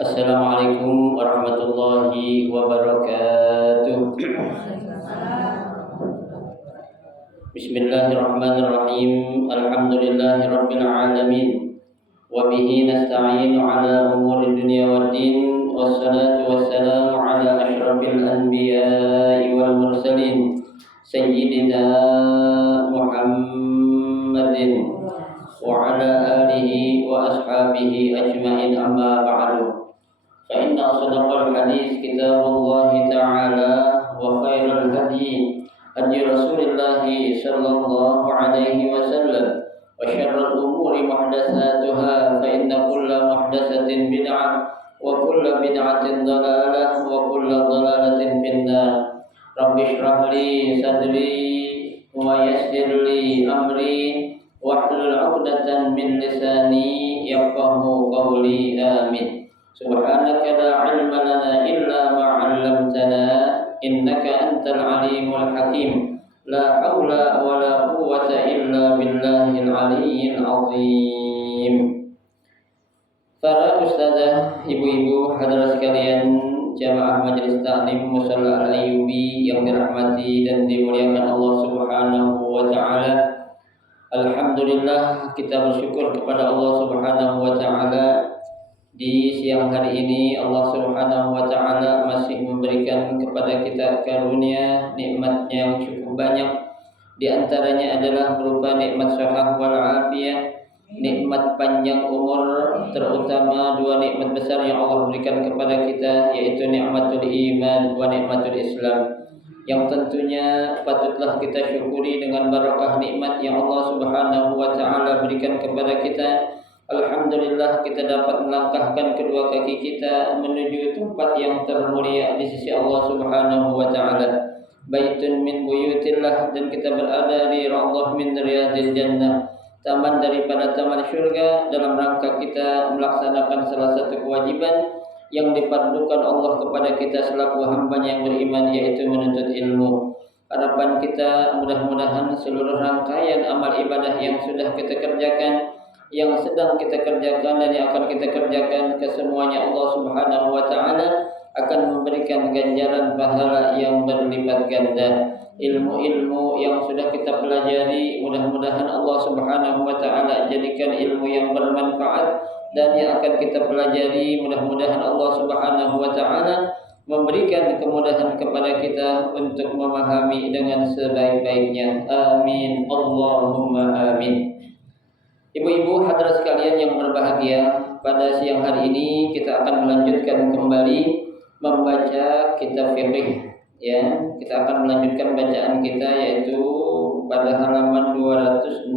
Assalamualaikum warahmatullahi wabarakatuh. Bismillahirrahmanirrahim. Alhamdulillahirabbil alamin. Wa bihi nasta'inu ala umuri dunya waddin. Wassalatu wassalamu ala asyrafil anbiya'i wal mursalin sayyidina Muhammadin wa ala alihi wa ashabihi ajma'in, amma ba'du. فإن أصدق الحديث كتاب الله تعالى وخير الهدي هدي رسول الله صلى الله عليه وسلم وشر الأمور محدثاتها فإن كل محدثة بدعة وكل بدعة ضلالة وكل ضلالة في النار. رب اشرح لي صدري ويسر لي أمري واحلل عقدة من لساني يفقهوا قولي آمين. Subhanaka la ilma lana illa ma 'allamtana innaka antal alimul hakim. La haula wa la quwwata illa billahil aliyyil azim. Para ustazah, ibu-ibu, hadirin sekalian, jamaah majelis taklim Musalla Al-Ayyubi yang dirahmati dan dimuliakan Allah Subhanahu wa taala. Alhamdulillah, kita bersyukur kepada Allah Subhanahu wa taala. Di siang hari ini Allah Subhanahu wa taala masih memberikan kepada kita karunia nikmat yang cukup banyak. Di antaranya adalah berupa nikmat sehat wal afiyah, nikmat panjang umur, terutama dua nikmat besar yang Allah berikan kepada kita, yaitu nikmatul iman wa nikmatul Islam, yang tentunya patutlah kita syukuri dengan barakah nikmat yang Allah Subhanahu wa taala berikan kepada kita. Alhamdulillah, kita dapat melangkahkan kedua kaki kita menuju tempat yang termulia di sisi Allah Subhanahu wa taala. Baitun min buyutillah, dan kita berada di raudhah min riyadil jannah, taman daripada taman syurga, dalam rangka kita melaksanakan salah satu kewajiban yang dipardukan Allah kepada kita selaku hamba-Nya yang beriman, yaitu menuntut ilmu. Harapan kita mudah-mudahan seluruh rangkaian amal ibadah yang sudah kita kerjakan, yang sedang kita kerjakan, dan yang akan kita kerjakan, kesemuanya Allah Subhanahu wa taala akan memberikan ganjaran pahala yang berlipat ganda. Ilmu-ilmu yang sudah kita pelajari, mudah-mudahan Allah Subhanahu wa taala jadikan ilmu yang bermanfaat, dan yang akan kita pelajari mudah-mudahan Allah Subhanahu wa taala memberikan kemudahan kepada kita untuk memahami dengan sebaik-baiknya. Amin, Allahumma amin. Ibu-ibu, hadirat sekalian yang berbahagia, pada siang hari ini kita akan melanjutkan kembali membaca kitab fiqh. Ya, kita akan melanjutkan bacaan kita, yaitu pada halaman 262.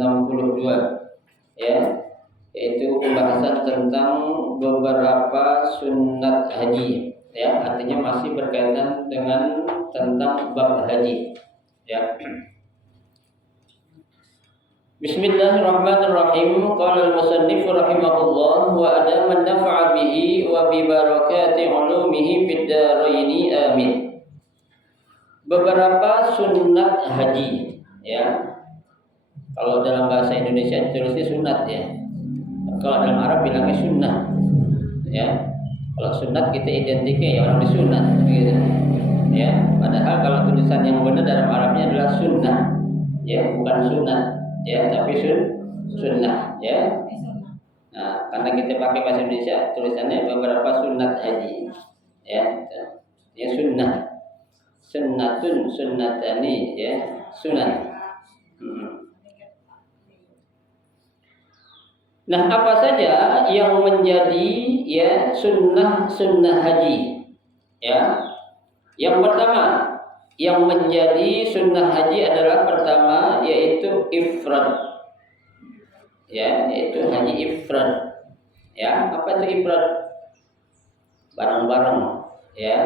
Ya, yaitu pembahasan tentang beberapa sunat haji. Ya, artinya masih berkaitan dengan tentang bab haji. Ya. Bismillahirrahmanirrahim. Qala al-musannif rahimahullah wa adaman nafa'a bihi wa bi barakati ulumihi fid dharaini amin. Beberapa sunat haji, ya. Kalau dalam bahasa Indonesia tulisnya sunat, ya. Kalau dalam Arab bilangnya sunnah. Ya. Kalau sunat kita identiknya ya orang disunat, gitu. Ya, padahal kalau tulisan yang benar dalam Arabnya adalah sunnah. Ya, bukan sunat. Ya, tapi sunnah, ya. Nah, karena kita pakai bahasa Indonesia, tulisannya beberapa sunat haji, ya. Ya, sunnah, sunnatun, sunnatani, ya, sunnah. Nah, apa saja yang menjadi ya sunnah haji? Ya, yang pertama, yang menjadi sunnah haji adalah pertama, yaitu ifrad. Ya, yaitu haji ifrad. Ya, apa itu ifrad? Bareng-bareng, ya.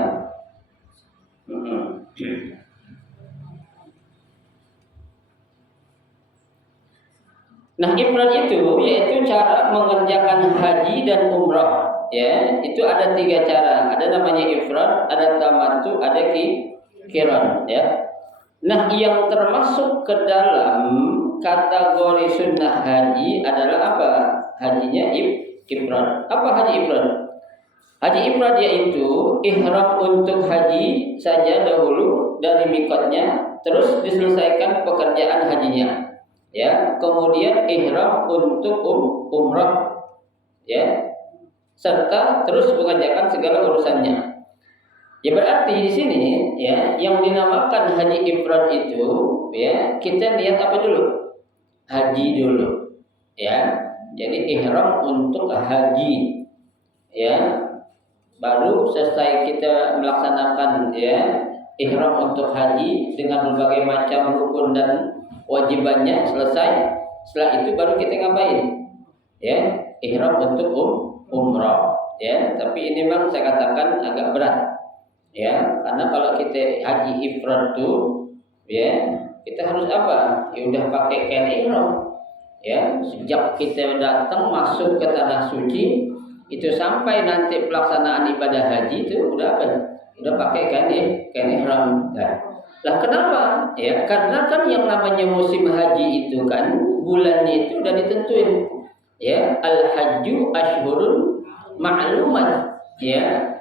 Nah, ifrad itu yaitu cara mengerjakan haji dan umrah. Ya, itu ada 3 cara. Ada namanya ifrad, ada tamattu, ada qiran, ya. Nah, yang termasuk ke dalam kategori sunnah haji adalah apa? Hajinya ifrad. Apa haji ifrad? Haji ifrad yaitu ihram untuk haji saja dahulu dari mikotnya, terus diselesaikan pekerjaan hajinya. Ya, kemudian ihram untuk umrah, ya, serta terus mengerjakan segala urusannya. Ya berarti di sini ya yang dinamakan haji ifrad itu ya kita lihat apa dulu? Haji dulu. Ya. Jadi ihram untuk haji. Ya. Baru selesai kita melaksanakan ya ihram untuk haji dengan berbagai macam rukun dan wajibannya selesai. Setelah itu baru kita ngapain? Ya, ihram untuk umrah. Ya, tapi ini memang saya katakan agak berat. Ya, karena kalau kita haji ifrad tuh ya kita harus apa? Ya udah pakai kain ihram. Ya, sejak kita datang masuk ke tanah suci itu sampai nanti pelaksanaan ibadah haji itu udah apa? Udah pakai kain ihram. Lah kenapa? Ya, karena kan yang namanya musim haji itu kan bulannya itu udah ditentuin. Ya, al-hajju ashhurun ma'lumat. Ya,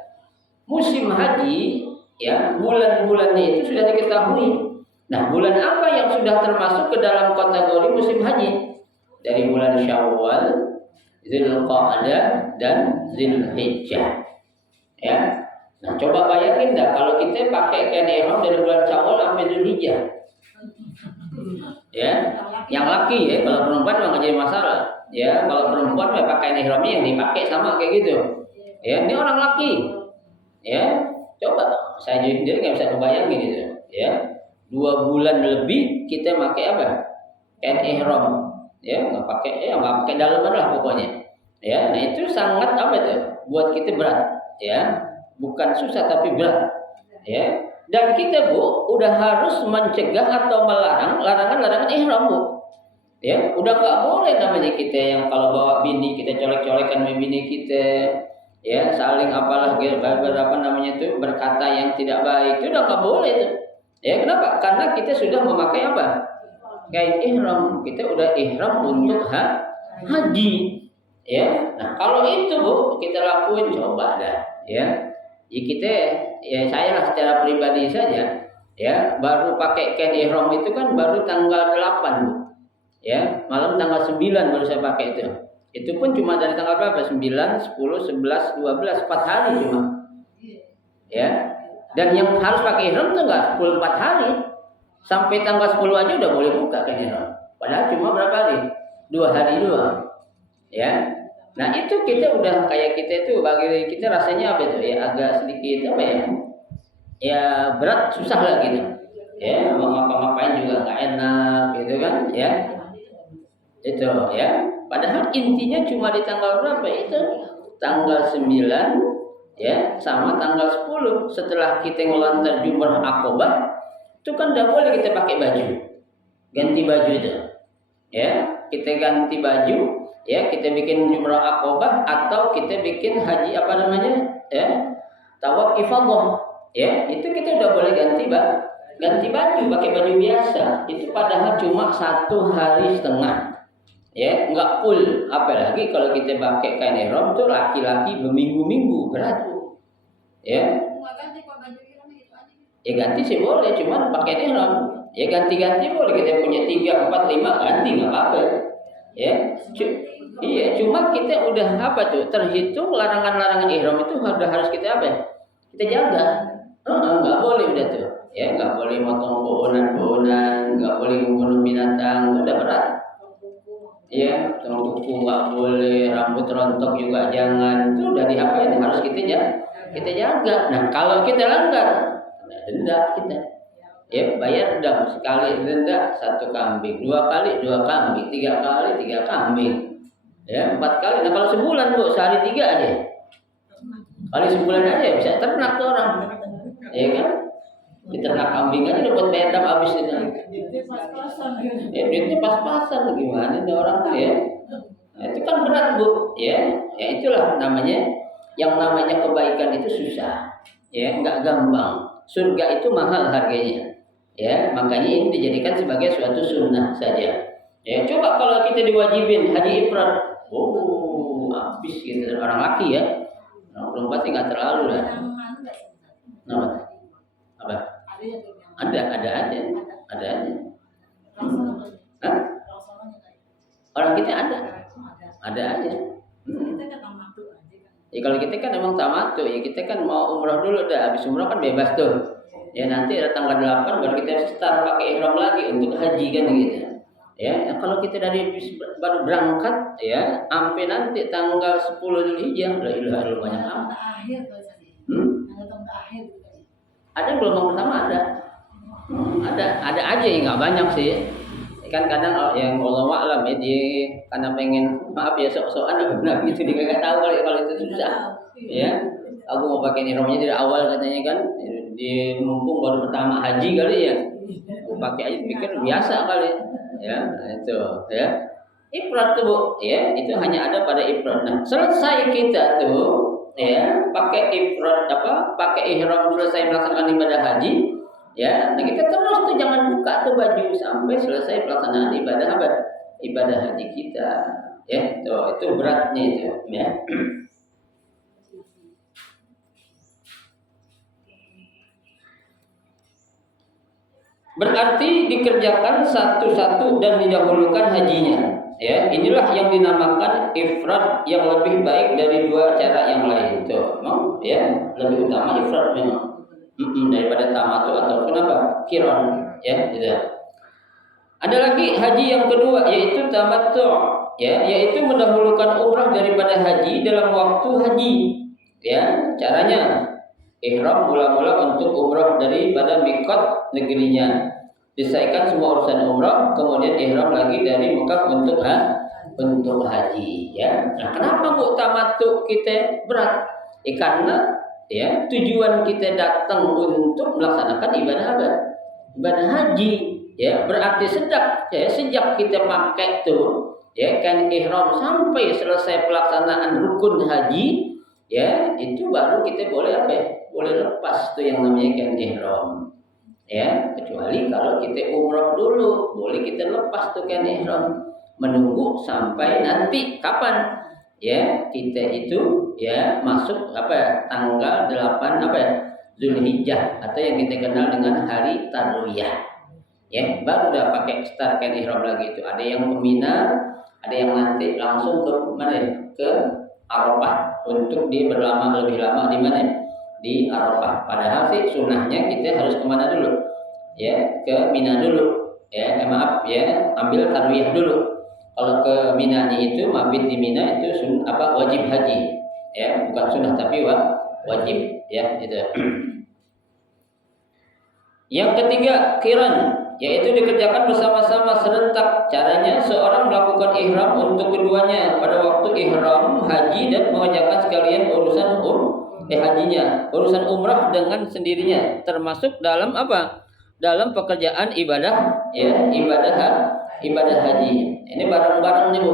musim haji, ya bulan-bulannya itu sudah diketahui. Nah, bulan apa yang sudah termasuk ke dalam kategori musim haji? Dari bulan Syawal, Dzulqa'dah dan Dzulhijjah. Ya. Nah, coba bayangin dah kalau kita pakai kain ihram dari bulan Syawal sampai Dzulhijjah. Ya, yang laki ya, kalau perempuan nggak jadi masalah. Ya, kalau perempuan pakai ihramnya yang dipakai sama kayak gitu. Ya, ini orang laki. Ya, coba saya sendiri nggak bisa kebayangin gitu. Ya, 2 bulan lebih kita pakai apa? Kain ihram. Ya, nggak pakai dalaman lah pokoknya. Ya, nah itu sangat apa itu? Buat kita berat. Ya, bukan susah tapi berat. Ya, dan kita Bu udah harus mencegah atau melarang larangan ihram Bu. Ya, udah nggak boleh namanya kita yang kalau bawa bini kita colek-colekan bini kita. Ya, saling apalah berapa namanya itu berkata yang tidak baik itu udah nggak boleh tuh. Ya, kenapa? Karena kita sudah memakai apa? Kain ihram. Kita udah ihram untuk haji. Ya, nah kalau itu Bu kita lakuin coba dah. Ya, kita ya saya lah secara pribadi saja. Ya, baru pakai kain ihram itu kan baru tanggal 8 Bu. Ya, malam tanggal 9 baru saya pakai itu. Itu pun cuma dari tanggal berapa? 9, 10, 11, 12, 4 hari cuma. Ya. Dan yang harus pakai ihram tuh enggak 4 hari. Sampai tanggal 10 aja udah boleh buka kan ihram. Padahal cuma berapa hari? 2 hari doang. Ya. Nah, itu kita udah kayak kita itu bagi kita rasanya apa itu? Ya agak sedikit apa ya? Ya berat, susah lah gitu. Ya, mau ngapa-ngapain juga enggak enak gitu kan, ya. Itu ya. Padahal intinya cuma di tanggal berapa itu? Tanggal 9 ya sama tanggal 10 setelah kita ngelantar Jumrah Aqobah itu kan tidak boleh kita pakai baju. Ganti baju itu. Ya, kita ganti baju, ya, kita bikin Jumrah Aqobah atau kita bikin haji apa namanya? Ya. Tawaf ifadah. Ya, itu kita udah boleh ganti baju pakai baju biasa. Itu padahal cuma 1 hari setengah. Ya, enggak full. Apalagi kalau kita pakai kain ihram tuh laki-laki berminggu-minggu berat tuh. Ya. Ya ganti sih boleh, cuman pakai ihram. Ya ganti-ganti boleh, kita punya 3, 4, 5 ganti enggak apa-apa. Ya. Iya, cuma kita udah apa tuh? Terhitung larangan-larangan ihram itu udah harus kita apa? Kita jaga. Enggak boleh udah tuh. Ya, enggak boleh motong pohonan-pohonan, enggak boleh membunuh binatang, itu udah berat. Ya, kuku nggak boleh, rambut rontok juga jangan. Itu dari apa yang harus kita jaga. Nah, kalau kita langgar, denda kita. Ya, bayar denda sekali denda 1 kambing, 2 kali 2 kambing, 3 kali 3 kambing. Ya, 4 kali. Nah, kalau sebulan Bu, sehari 3 aja. Kali sebulan aja bisa ternak tuh orang. Ya kan? Diternak kambing aja dapat bedam habis itu. Ya, duitnya pas-pasan gimana nih orang tuh ya. Nah, itu kan berat Bu. Ya, ya itulah namanya. Yang namanya kebaikan itu susah. Ya, enggak gampang. Surga itu mahal harganya. Ya, makanya ini dijadikan sebagai suatu sunnah saja. Ya, coba kalau kita diwajibin haji ifrad, habis gitu orang laki ya. Orang 24 sih nggak terlalu lah. Apa? Apa? Ada aja. Hah? Orang kita ada aja. Ya kalau kita kan emang tamattu, ya kita kan mau umrah dulu dah, habis umrah kan bebas tuh. Ya nanti ada tanggal 8 baru kita start pakai ihram lagi untuk haji kan gitu. Ya, kalau kita dari baru berangkat ya sampai nanti tanggal 10 Dzulhijjah, la ilaha illallah banyak amat. Ada gelombang pertama ada. Ada aja yang nggak banyak sih. Kan kadang yang Allah alam ya dia karena pengen maaf ya sok-sokan benar gitu dia nggak tahu kalau itu susah ya aku mau pakai ihramnya dari awal katanya kan di mumpung baru pertama haji kali ya aku pakai aja pikir biasa kali ya itu ya ifrad tuh Bu ya itu hanya ada pada ifrad. Nah selesai kita tuh ya pakai ifrad pakai ihram selesai melaksanakan ibadah haji. Ya, nah kita terus tuh jangan buka tuh baju sampai selesai pelaksanaan ibadah haji kita. Ya, itu beratnya itu, ya. Berarti dikerjakan satu-satu dan didahulukan hajinya. Ya, inilah yang dinamakan ifrad yang lebih baik dari dua cara yang lain tuh. Ya, lebih utama ifrad memang. Daripada tamattu ataupun apa? Qiran, ya, gitu. Ada lagi haji yang kedua yaitu tamattu, ya, yaitu mendahulukan umrah daripada haji dalam waktu haji. Ya, caranya ihram mula-mula untuk umrah daripada miqat negerinya. Diselesaikan semua urusan umrah, kemudian ihram lagi dari Mekah untuk haji, ya. Nah, kenapa Bu tamattu kita berat? Karena ya tujuan kita datang untuk melaksanakan ibadah haji ya berarti sejak kita pakai tuh ya kan ihram sampai selesai pelaksanaan rukun haji ya itu baru kita boleh boleh lepas tuh yang namanya kan ihram ya kecuali kalau kita umrah dulu boleh kita lepas tuh kan ihram menunggu sampai nanti kapan ya kita itu ya masuk tanggal 8 Dzulhijjah atau yang kita kenal dengan hari Tarwiyah ya baru udah pakai startkan ihram lagi itu ada yang ke Mina ada yang nanti langsung ke mana ke Arafah untuk berlama lebih lama di mana di Arafah padahal sih sunnahnya kita harus kemana dulu ya ke Mina dulu ya maaf ya ambil Tarwiyah dulu. Kalau ke Minanya itu mabit di Mina itu wajib haji ya bukan sunnah tapi wajib ya itu. Yang ketiga qiran yaitu dikerjakan bersama-sama serentak. Caranya seorang melakukan ihram untuk keduanya pada waktu ihram haji dan mengerjakan sekalian urusan hajinya urusan umrah dengan sendirinya termasuk dalam dalam pekerjaan ibadah ya ibadah haji. Ini bareng-bareng nih Bu.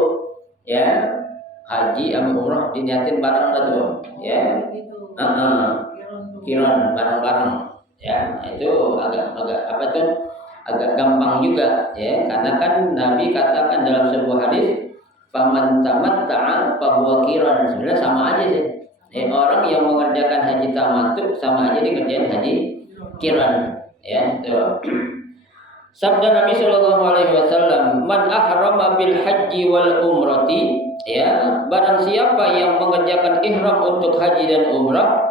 Ya. Haji sama umrah diniatin bareng lah tuh. Ya. Qiran bareng-bareng. Ya, itu agak gampang juga ya. Karena kan Nabi katakan dalam sebuah hadis, "Faman tamatta'a fa huwa qiran." Sebenarnya sama aja sih. Orang yang mengerjakan haji tamattu sama aja dikerjain haji qiran. Ya, tuh. Sabda Nabi Shallallahu Alaihi Wasallam, "Man ahrama bil haji wal umrati, ya barang siapa yang mengerjakan ihram untuk haji dan umrah,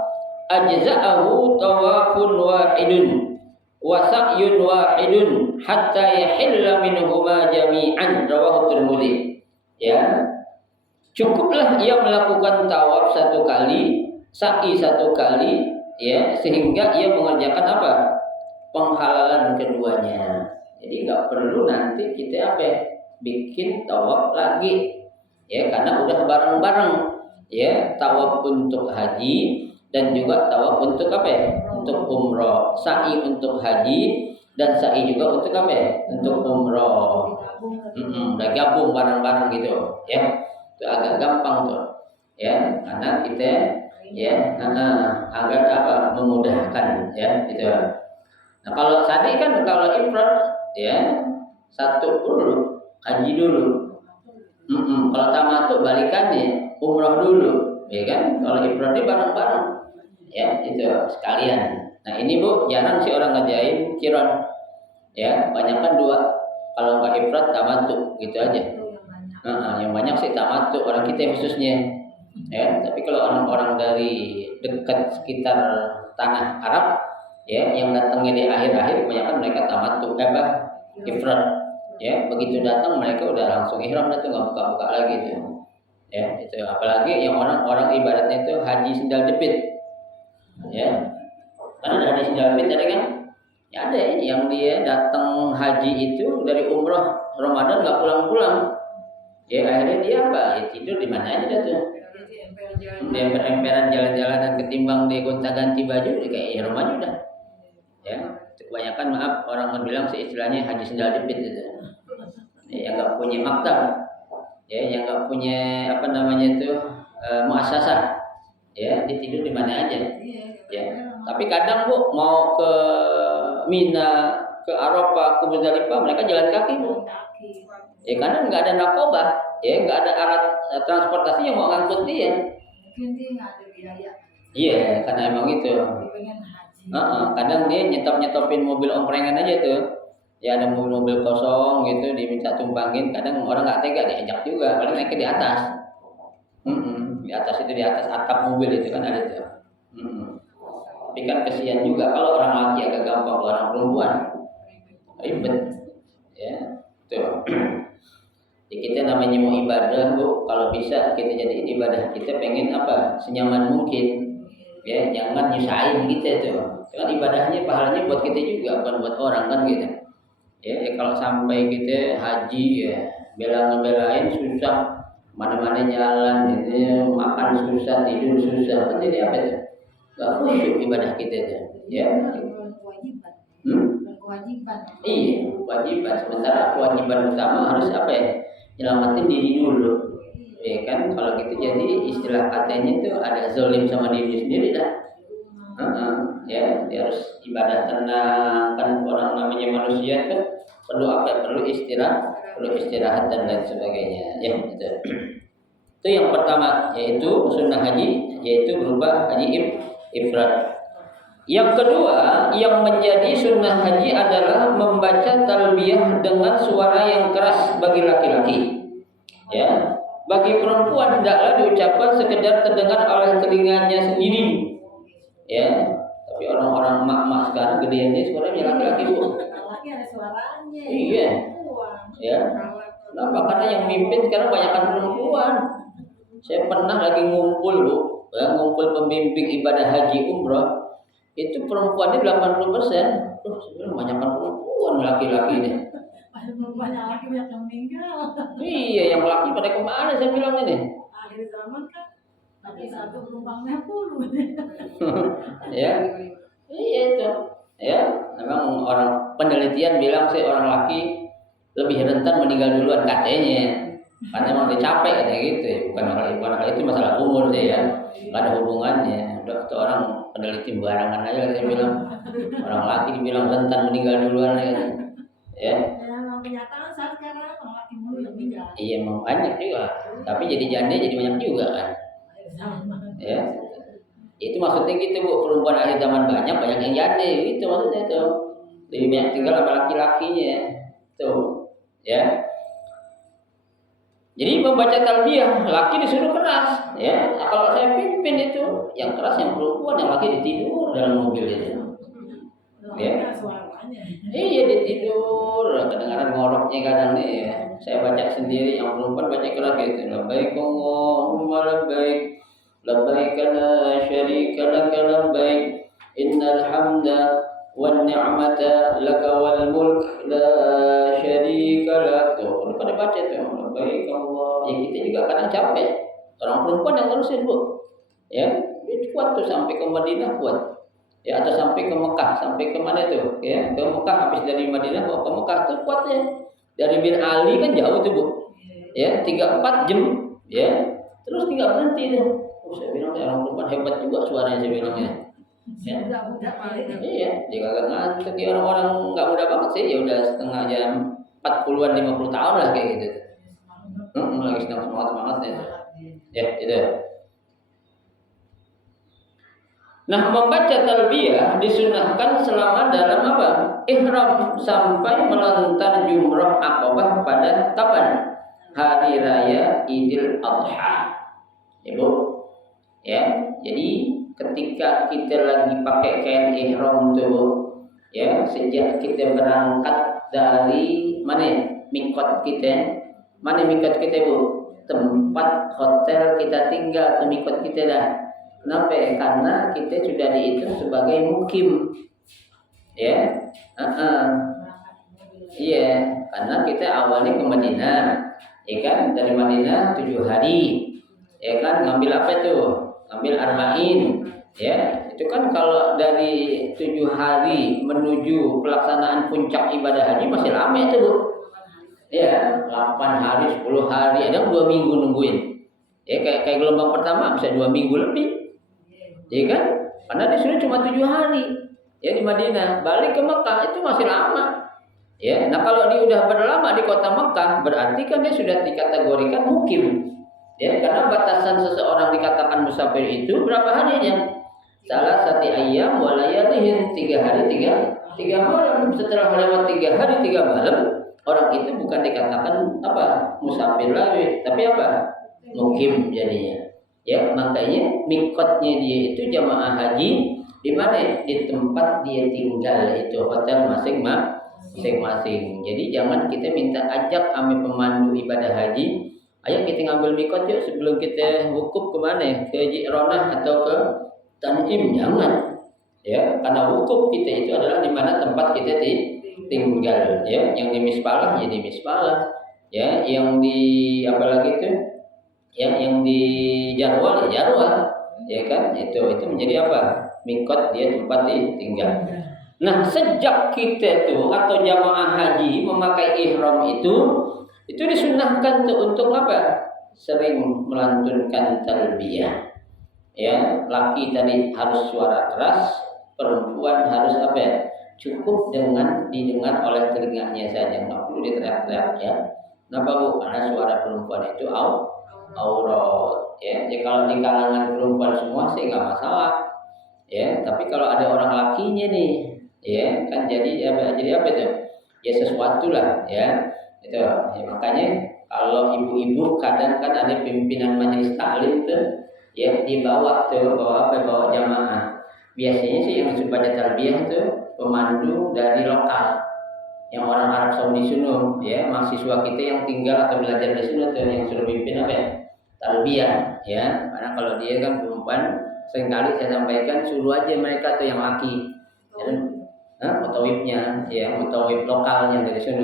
ajza'ahu tawafun wahidun, wa sa'yun wahidun, hatta yahilla minhuma jami'an." Rawahu Tirmidzi. Ya, cukuplah ia melakukan tawaf satu kali, sa'i satu kali, ya sehingga ia mengerjakan penghalalan keduanya. Jadi nggak perlu nanti kita bikin tawaf lagi ya karena udah bareng-bareng ya tawaf untuk haji dan juga tawaf untuk untuk umroh, sa'i untuk haji dan sa'i juga untuk untuk umroh. Udah gabung bareng-bareng gitu ya itu agak gampang tuh ya karena kita ya agar memudahkan ya gitu. Nah kalau tadi kan kalau ifrad ya satu dulu haji dulu. Kalau tamattu balikannya umrah dulu ya kan? Kalau ifrat ini bareng-bareng, ya itu sekalian. Nah ini Bu, jarang sih orang ngerjain kiron, ya banyak kan dua. Kalau nggak ifrat tamattu gitu aja. Yang banyak sih tamattu orang kita khususnya, ya. Tapi kalau orang-orang dari dekat sekitar tanah Arab, ya yang datangnya di akhir-akhir kebanyakan mereka tamattu ifrat. Ya begitu datang mereka udah langsung ihram, dah tuh nggak buka-buka lagi tuh. Ya itu apalagi yang orang-orang ibaratnya itu haji sendal jepit, ya karena ada haji sendal jepit ada kan, ya ada yang dia datang haji itu dari umroh Ramadan nggak pulang-pulang, ya akhirnya dia apa ya tidur di mana aja tuh, dia emper-emperan jalan-jalanan ketimbang dia gonta-ganti baju dia kayak ihram aja udah, ya kebanyakan maaf orang bilang sih istilahnya haji sendal jepit itu, yang nggak punya maktab, ya yang nggak punya apa namanya itu muasasah, ya dia tidur di mana aja, ya tapi kadang Bu mau ke Mina, ke Arafah, ke Muzdalifah mereka jalan kaki Bu, ya karena nggak ada narkoba, ya nggak ada alat transportasi yang mau ngangkut dia, iya karena emang itu, kadang dia nyetopin mobil omprengan aja tuh. Ya ada mobil-mobil kosong gitu diminta tumpangin, kadang orang nggak tega diajak juga, paling naiknya di atas, di atas itu di atas atap mobil itu kan ada tuh. Tapi kan kesian juga kalau orang laki agak gampang, kalau orang perempuan ribet, ya tuh. Jadi kita namanya mau ibadah Bu, kalau bisa kita jadiin ibadah kita pengen apa senyaman mungkin, ya jangan nyusahin kita tuh. Kan ibadahnya pahalanya buat kita juga bukan buat orang kan gitu. Ya kalau sampai kita haji ya bela-belain susah, mana-mana jalan gitu, makan susah, tidur susah, kan jadi apa itu? Gak khusyuk ibadah kita itu, ya. Kewajiban. Iya, kewajiban. Sementara kewajiban utama harus apa ya? Nyelamatin diri dulu, ya kan? Kalau gitu jadi istilah katanya itu ada zalim sama diri sendiri dah. Ya dia harus ibadah tenang, kan orang namanya manusia tuh perlu apa? Perlu istirahat dan lain sebagainya, ya itu. Itu yang pertama, yaitu sunnah haji, yaitu berupa haji ifrat. Yang kedua, yang menjadi sunnah haji adalah membaca talbiyah dengan suara yang keras bagi laki-laki. Ya, bagi perempuan hendaklah diucapkan sekedar terdengar oleh telinganya sendiri. Ya, tapi orang-orang emak-emak sekarang gedeannya suaranya laki-laki Bu. Laki ada suaranya. Iya. Ya. Kenapa? Karena yang mimpin sekarang banyakkan perempuan. Saya pernah lagi ngumpul Bu, ya, ngumpul pembimbing ibadah haji umrah. Itu perempuannya 80%. Sebenarnya banyakkan perempuan laki-laki ini. Banyak laki banyak yang meninggal. Iya, yang laki pada kemana saya bilang ini? Akhir zaman kan laki satu penumpangnya 10. Ya. Iya itu. Ya, memang orang penelitian bilang sih orang laki lebih rentan meninggal duluan katanya. Karena emang dia capek katanya gitu ya. Bukan hal itu masalah umur sih ya. Gak ada hubungannya. Udah itu orang peneliti barangan aja saya bilang. Orang laki dibilang rentan meninggal duluan ya. Memang kenyataan saat sekarang orang laki mulu yang meninggal. Iya memang banyak juga. Tapi jadi janda jadi banyak juga kan. Ya. Itu maksudnya gitu Bu, perempuan akhir zaman banyak yang janda, itu maksudnya tuh. Lebih banyak tinggal sama laki-lakinya. Tuh. Ya. Jadi membaca talbiyah, laki disuruh keras, ya. Nah, kalau saya pimpin itu, yang keras yang perempuan, yang laki ditidur dalam mobil itu. Ya. Iya dia tidur, kedengaran ngoroknya kadang nih. Ya. Saya baca sendiri, yang perempuan baca keras gitu. Labbaik Allahumma labbaik, labbaik la syarika laka labbaik, innal hamda wan ni'mata laka wal mulk la syarika lak. Tuh, pada baca tuh. Baik Allah, ya kita juga kadang capek. Orang perempuan yang terusin Bu, ya dia kuat tuh sampai ke Madinah kuat, ya atau sampai ke Mekah, sampai ke mana tuh, ya ke Mekah habis dari Madinah mau ke Mekah tuh kuatnya. Dari Bir Ali kan jauh tuh Bu, ya 3-4 jam, ya terus tinggal berhenti deh. Saya bilang orang perempuan hebat juga suaranya saya bilangnya. Ya. Iya, dia kagak ngantuk. Ya orang-orang nggak muda banget sih, ya udah setengah jam 40-an 50 tahun lah kayak gitu. Lagi sedang semangatnya itu. Ya itu. Nah, membaca talbiyah disunahkan selama dalam apa? Ihram sampai melontar jumrah Aqabah pada kapan? Hari raya Idul Adha. Ibu, ya. Jadi ketika kita lagi pakai kain ihram tuh, ya, sejak kita berangkat dari mana? Mikot kita. Mana mikot kita, Bu? Tempat hotel kita tinggal, mikot kita dah. Kenapa? Karena kita sudah dihitung sebagai mukim, ya. Iya, karena kita awalnya ke Madinah, ya kan? Dari Madinah 7 hari, ya kan? Ngambil apa itu? Ngambil arba'in, ya. Itu kan kalau dari 7 hari menuju pelaksanaan puncak ibadah haji masih lama itu, Bu. Ya, 8 hari, 10 hari, ada 2 minggu nungguin. Ya, kayak gelombang pertama bisa 2 minggu lebih. Ya kan? Karena disuruh cuma 7 hari. Ya, di Madinah. Balik ke Mekah itu masih lama. Ya, nah kalau dia udah berlama di kota Mekah, berarti kan dia sudah dikategorikan mukim. Ya, karena batasan seseorang dikatakan musafir itu berapa harinya? Salah satu ayam walayalihin, 3 hari 3 malam. Setelah lewat 3 hari 3 malam, orang itu bukan dikatakan apa? Musafir lagi, tapi apa? Mukim jadinya. Ya, makanya mikotnya dia itu jamaah haji di mana? Di tempat dia tinggal, itu hotel masing-masing. Jadi jangan kita minta ajak ame pemandu ibadah haji, ayo kita ngambil mikot yuk sebelum kita wukuf kemana? Ke Ji'ronah atau ke Tan'im, jangan. Ya, karena wukuf kita itu adalah di mana tempat kita tinggal, ya. Yang di Mispalah ya di Mispalah, ya. Yang di apa lagi itu? Ya, yang di Jarwal ya Jarwal, ya kan? Itu menjadi apa? Mikot dia tempat tinggal. Nah, sejak kita tuh atau jamaah haji memakai ihram itu disunahkan tuh untuk apa? Sering melantunkan talbiyah. Ya, laki tadi harus suara keras, perempuan harus apa ya? Cukup dengan didengar oleh telinganya saja, nggak perlu diteriak-teriak, ya. Kenapa, Bu? Karena suara perempuan itu aurat, ya. Jadi kalau di kalangan perempuan semua sih nggak masalah, ya. Tapi kalau ada orang lakinya nih, ya kan jadi apa itu? Ya sesuatu lah, ya. Itu, ya, makanya kalau ibu-ibu kadang kan ada pimpinan majelis taklim tuh, ya bawa jamaah. Biasanya sih yang disuruh baca tarbiyah tuh pemandu dari lokal, yang orang Arab Saudi sini, ya, mahasiswa kita yang tinggal atau belajar di sini tuh yang suruh pimpin apa ya? Talbiyah, ya. Karena kalau dia kan perempuan, seringkali saya sampaikan suruh aja mereka tuh yang laki, ya, mutawibnya, ya, mutawib lokalnya dari sini,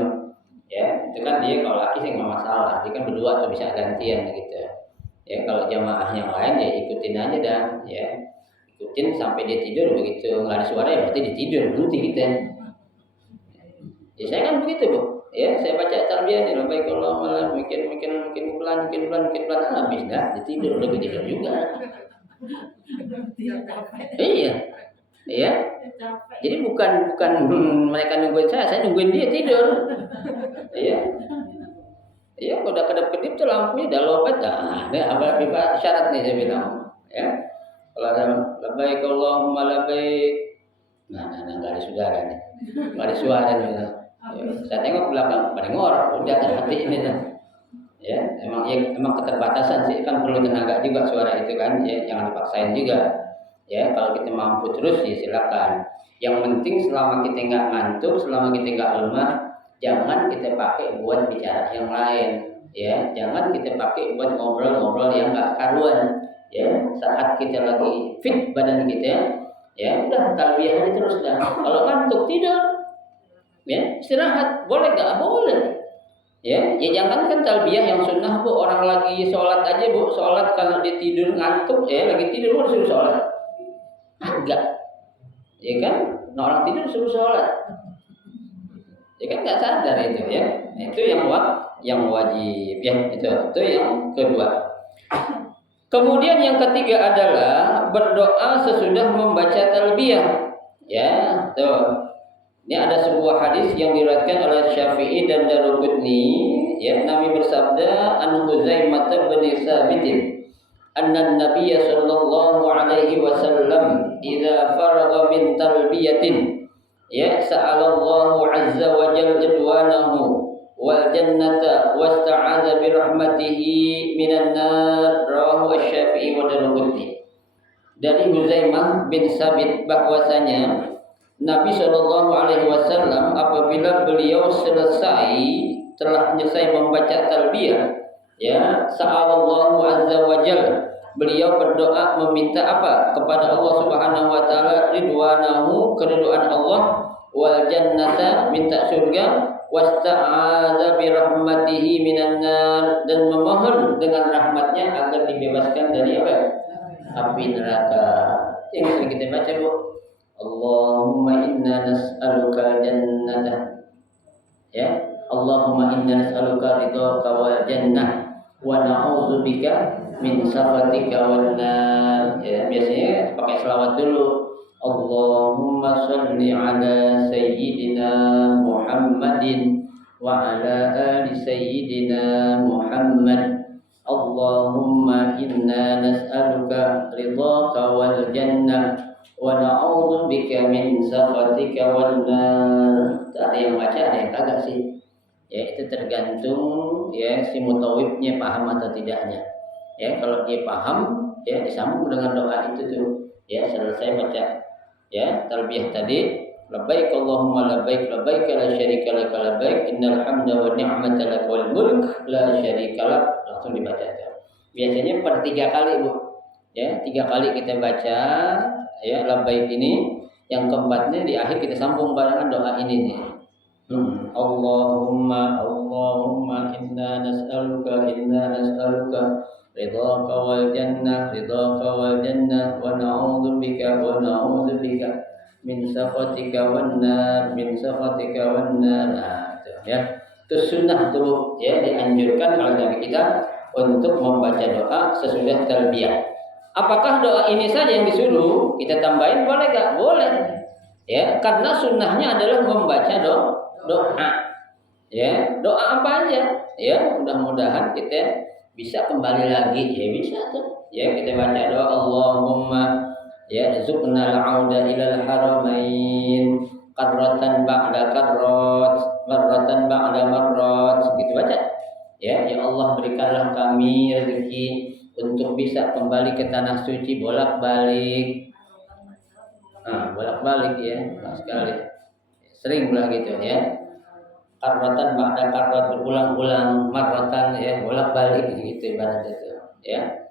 ya. Itu kan dia kalau laki sih nggak masalah, dia kan berdua atau bisa gantian gitu, ya. Kalau jamaah yang lain ya ikutin aja dah, ya, ikutin sampai dia tidur. Begitu nggak ada suara ya berarti dia tidur, berhenti kita. Ya saya kan begitu, Bu. Ya, saya baca tarbiyah nih, baik kalau malah mungkin pelan habis dah, dia tidur, udah tidur juga. Iya. Iya. Jadi bukan mereka nungguin saya nungguin dia tidur. Iya. Iya, udah kedap-kedip tuh lampunya udah lopet dah. Ada apa syarat nih saya bilang, ya. Kalau ada labbaik Allahumma labbaik. Nah, enggak ada saudara nih. Enggak ada suara nih. Ya, saya tengok belakang pada ngorok, udah hati ini dah. Ya, emang keterbatasan sih, kan perlu tenaga juga suara itu kan, ya, jangan dipaksain juga. Ya, kalau kita mampu terus ya silakan. Yang penting selama kita nggak ngantuk, selama kita nggak lemah, jangan kita pakai buat bicara yang lain. Ya, jangan kita pakai buat ngobrol-ngobrol yang nggak karuan. Ya, saat kita lagi fit badan kita, ya udah talbiyah terus dah. Kalau ngantuk tidur. Ya, istirahat boleh nggak? Boleh. Ya jangan kan talbiyah yang sunnah, Bu, orang lagi sholat aja, Bu, sholat karena dia tidur ngantuk, ya lagi tidur mau disuruh sholat? Enggak, ya kan? Nah, orang tidur disuruh sholat, ya kan nggak sadar itu, ya. Itu yang wajib, ya. Itu yang kedua. Kemudian yang ketiga adalah berdoa sesudah membaca talbiyah, ya. Tuh. Ini ada sebuah hadis yang diriwayatkan oleh Syafi'i dan Daruqutni, ya. Nabi bersabda, an Huzaimah bin Tsabit, anna an-nabiy sallallahu alaihi wasallam idza faragha min talbiyatin ya sa'alallahu azza wa jalla ridwanahu wal jannata wasta'adza bi rahmatihi minan nar rawahu asy-Syafi'i wa Darqutni. Dari Huzaimah bin Sabit bahwasanya Nabi Shallallahu Alaihi Wasallam apabila beliau telah selesai membaca talbiyah, ya, sa'alallahu azza wa jalla, beliau berdoa meminta apa kepada Allah Subhanahu Wa Taala, ridwanahu, keridhaan Allah, wal jannata, minta surga, wasta'adza bi rahmatihi minan nar, dan memohon dengan rahmatnya agar dibebaskan dari apa? Api neraka. Yang sering kita baca, Bu. Allahumma inna nas'aluka jannata. Ya, Allahumma inna nas'aluka ridhaka wal jannah wa na'udzubika min sakhatika wan nar. Ya, biasanya pakai selawat dulu. Allahumma shalli ala sayyidina Muhammadin wa ala ali sayyidina Muhammad. Allahumma inna nas'aluka ridhaka wal jannah wa na'udzubika min sakhatika wan nar. Ada yang baca, ada yang kagak sih. Ya, itu tergantung ya si mutawibnya paham atau tidaknya. Ya, kalau dia paham, ya disambung dengan doa itu tuh. Ya, selesai baca ya talbiyah tadi, labbaik Allahumma labbaik labbaik la syarika lak labbaik innal hamda wa ni'mata lak wal mulk la syarika lak, langsung dibaca itu. Biasanya per 3 kali, Bu. Ya, 3 kali kita baca ya labbaik ini, yang keempatnya di akhir kita sambung barengan doa ini nih. Allahumma inna nas'aluka ridhaka wal jannah wa na'udzubika min sakhatika wan nar Nah, itu ya. Itu sunnah tuh ya, dianjurkan oleh Nabi kita untuk membaca doa sesudah talbiyah. Apakah doa ini saja yang disuruh? Kita tambahin boleh gak? Boleh. Ya, karena sunnahnya adalah membaca doa. Ya, doa apa aja? Ya, mudah-mudahan kita bisa kembali lagi. Ya, bisa tuh. Ya, kita baca doa Allahumma ya rizqna al-auda ilal haramain qarratan ba'da qarrat marratan ba'da marrat, gitu baca. Ya Allah, berikanlah kami rezeki untuk bisa kembali ke tanah suci bolak-balik. Bolak-balik ya, sekali. Sering pula gitu ya. Qarratan ba'da qarrat, berulang-ulang, marratan ya, bolak-balik gitu ibaratnya itu ya.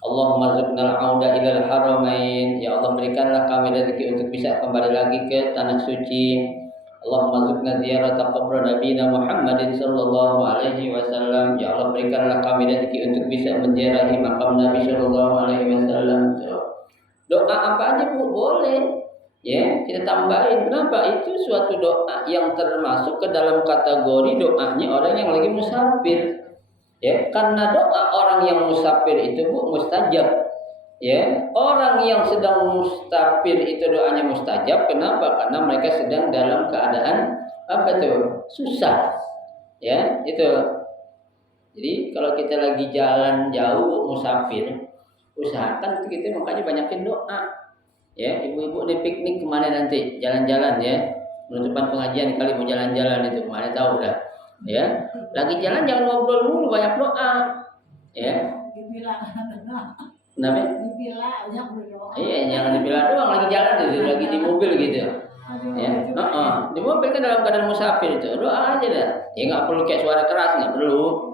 Allahumma rizqnal auda ilal haramain, ya Allah berikanlah kami rezeki untuk bisa kembali lagi ke tanah suci. Allahumma rizqna ziyarata qabr nabiyina Muhammadin sallallahu alaihi wasallam, ya Allah berikanlah kami rezeki untuk bisa menziarahi makam Nabi sallallahu alaihi wasallam. Doa apa aja, Bu, boleh. Ya, kita tambahin. Kenapa? Itu suatu doa yang termasuk ke dalam kategori doanya orang yang lagi musafir. Ya, karena doa orang yang musafir itu, Bu, mustajab. Ya, orang yang sedang musafir itu doanya mustajab. Kenapa? Karena mereka sedang dalam keadaan apa tuh? Susah. Ya, itu. Jadi kalau kita lagi jalan jauh musafir, usahakan kita makanya banyakin doa. Ya, ibu-ibu nih piknik kemana nanti? Jalan-jalan ya. Penutupan pengajian kali mau jalan-jalan itu, kemana tahu dah. Ya, lagi jalan jangan ngobrol mulu, banyak doa. Ya. Kenapa? Iya, jangan dibilang doang lagi jalan itu, lagi di mobil gitu. Ya, di mobil kan dalam keadaan musafir itu, doa aja dah. Ya nggak perlu kayak suara keras, nggak perlu.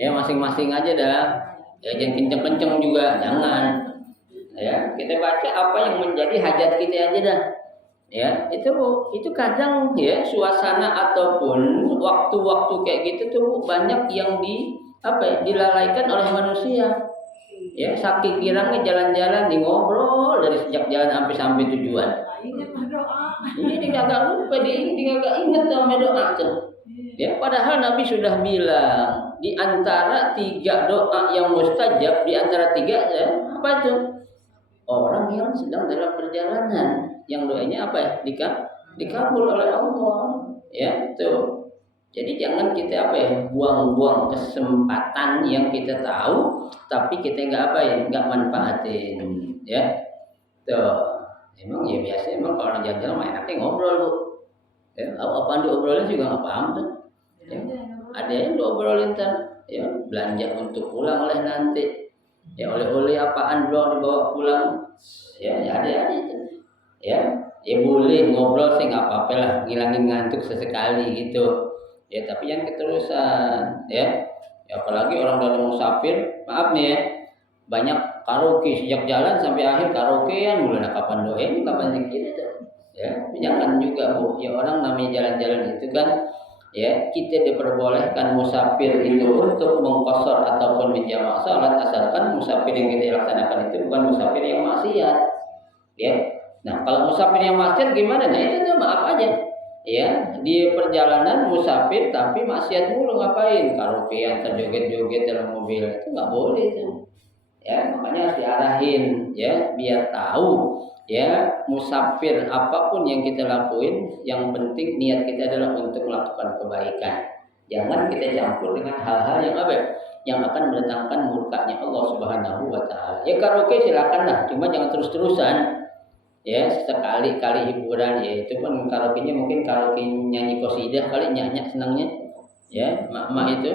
Ya masing-masing aja dah. Ya jangan kenceng-kenceng juga, jangan. Ya, kita baca apa yang menjadi hajat kita aja dah. Ya, itu kadang ya suasana ataupun waktu-waktu kayak gitu tuh, Bu, banyak yang dilalaikan oleh manusia. Ya, saking kirangnya jalan-jalan di ngobrol dari sejak jalan sampai tujuan. Ini agak lupa, dia agak ingat sama doa tuh. Ya, padahal Nabi sudah bilang di antara 3 doa yang mustajab, di antara 3 ya, apa itu? Orang yang sedang dalam perjalanan, yang doanya apa ya? Dikabul oleh Allah. Ya, tuh. Jadi jangan kita buang-buang kesempatan yang kita tahu, tapi kita nggak manfaatin, ya. Tuh, emang ya biasa emang kalau orang jalan-jalan mah enaknya ngobrol bu. Ya, apa diobrolin juga nggak paham tuh. Ya, ada yang diobrolin kan, ya belanja untuk pulang oleh nanti, ya oleh-oleh apaan belum dibawa pulang, ya ada itu, ya boleh ngobrol sih nggak apa-apa lah, ngilangin ngantuk sesekali gitu. Ya tapi yang keterusan ya apalagi orang dalam musafir, maaf nih ya, banyak karaoke sejak jalan sampai akhir karaokean mulai kapan doa ini kapan zikir itu ya jangan juga bu, ya orang namanya jalan-jalan itu kan ya kita diperbolehkan musafir itu untuk mengqashar ataupun menjamak salat asalkan musafir yang kita laksanakan itu bukan musafir yang maksiat ya. Nah kalau musafir yang maksiat gimana? Nah itu tuh maaf aja ya, di perjalanan musafir tapi maksiat mulu, ngapain karaokean terjoget-joget dalam mobil, itu nggak boleh tuh ya. Makanya harus diarahin ya biar tahu ya musafir apapun yang kita lakuin yang penting niat kita adalah untuk melakukan kebaikan, jangan kita campur dengan hal-hal yang akan mendatangkan murkanya Allah Subhanahu wa taala. Ya karaoke silakan lah, cuma jangan terus-terusan. Ya sekali-kali hiburan, ya itu pun karaoke-nya mungkin karaoke nyanyi qasidah kali, nyanyi senangnya ya mak-mak itu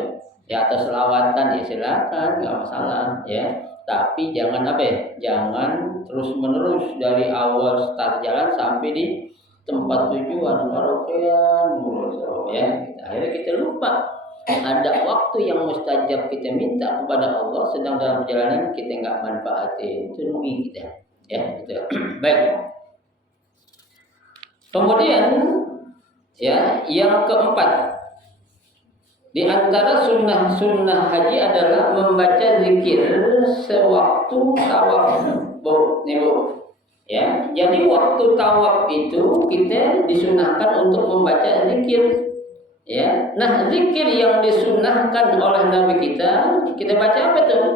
ya, atau selawatan ya silakan nggak masalah ya, tapi jangan jangan terus menerus dari awal start jalan sampai di tempat tujuan karaokean mulu ya. Akhirnya kita lupa ada waktu yang mustajab kita minta kepada Allah, sedang dalam perjalanan kita nggak manfaatin, itu rugi kita ya gitu. Baik. Kemudian ya yang keempat di antara sunnah haji adalah membaca zikir sewaktu tawaf. Bu, ya. Jadi waktu tawaf itu kita disunahkan untuk membaca zikir. Ya. Nah, zikir yang disunahkan oleh Nabi kita baca apa tuh?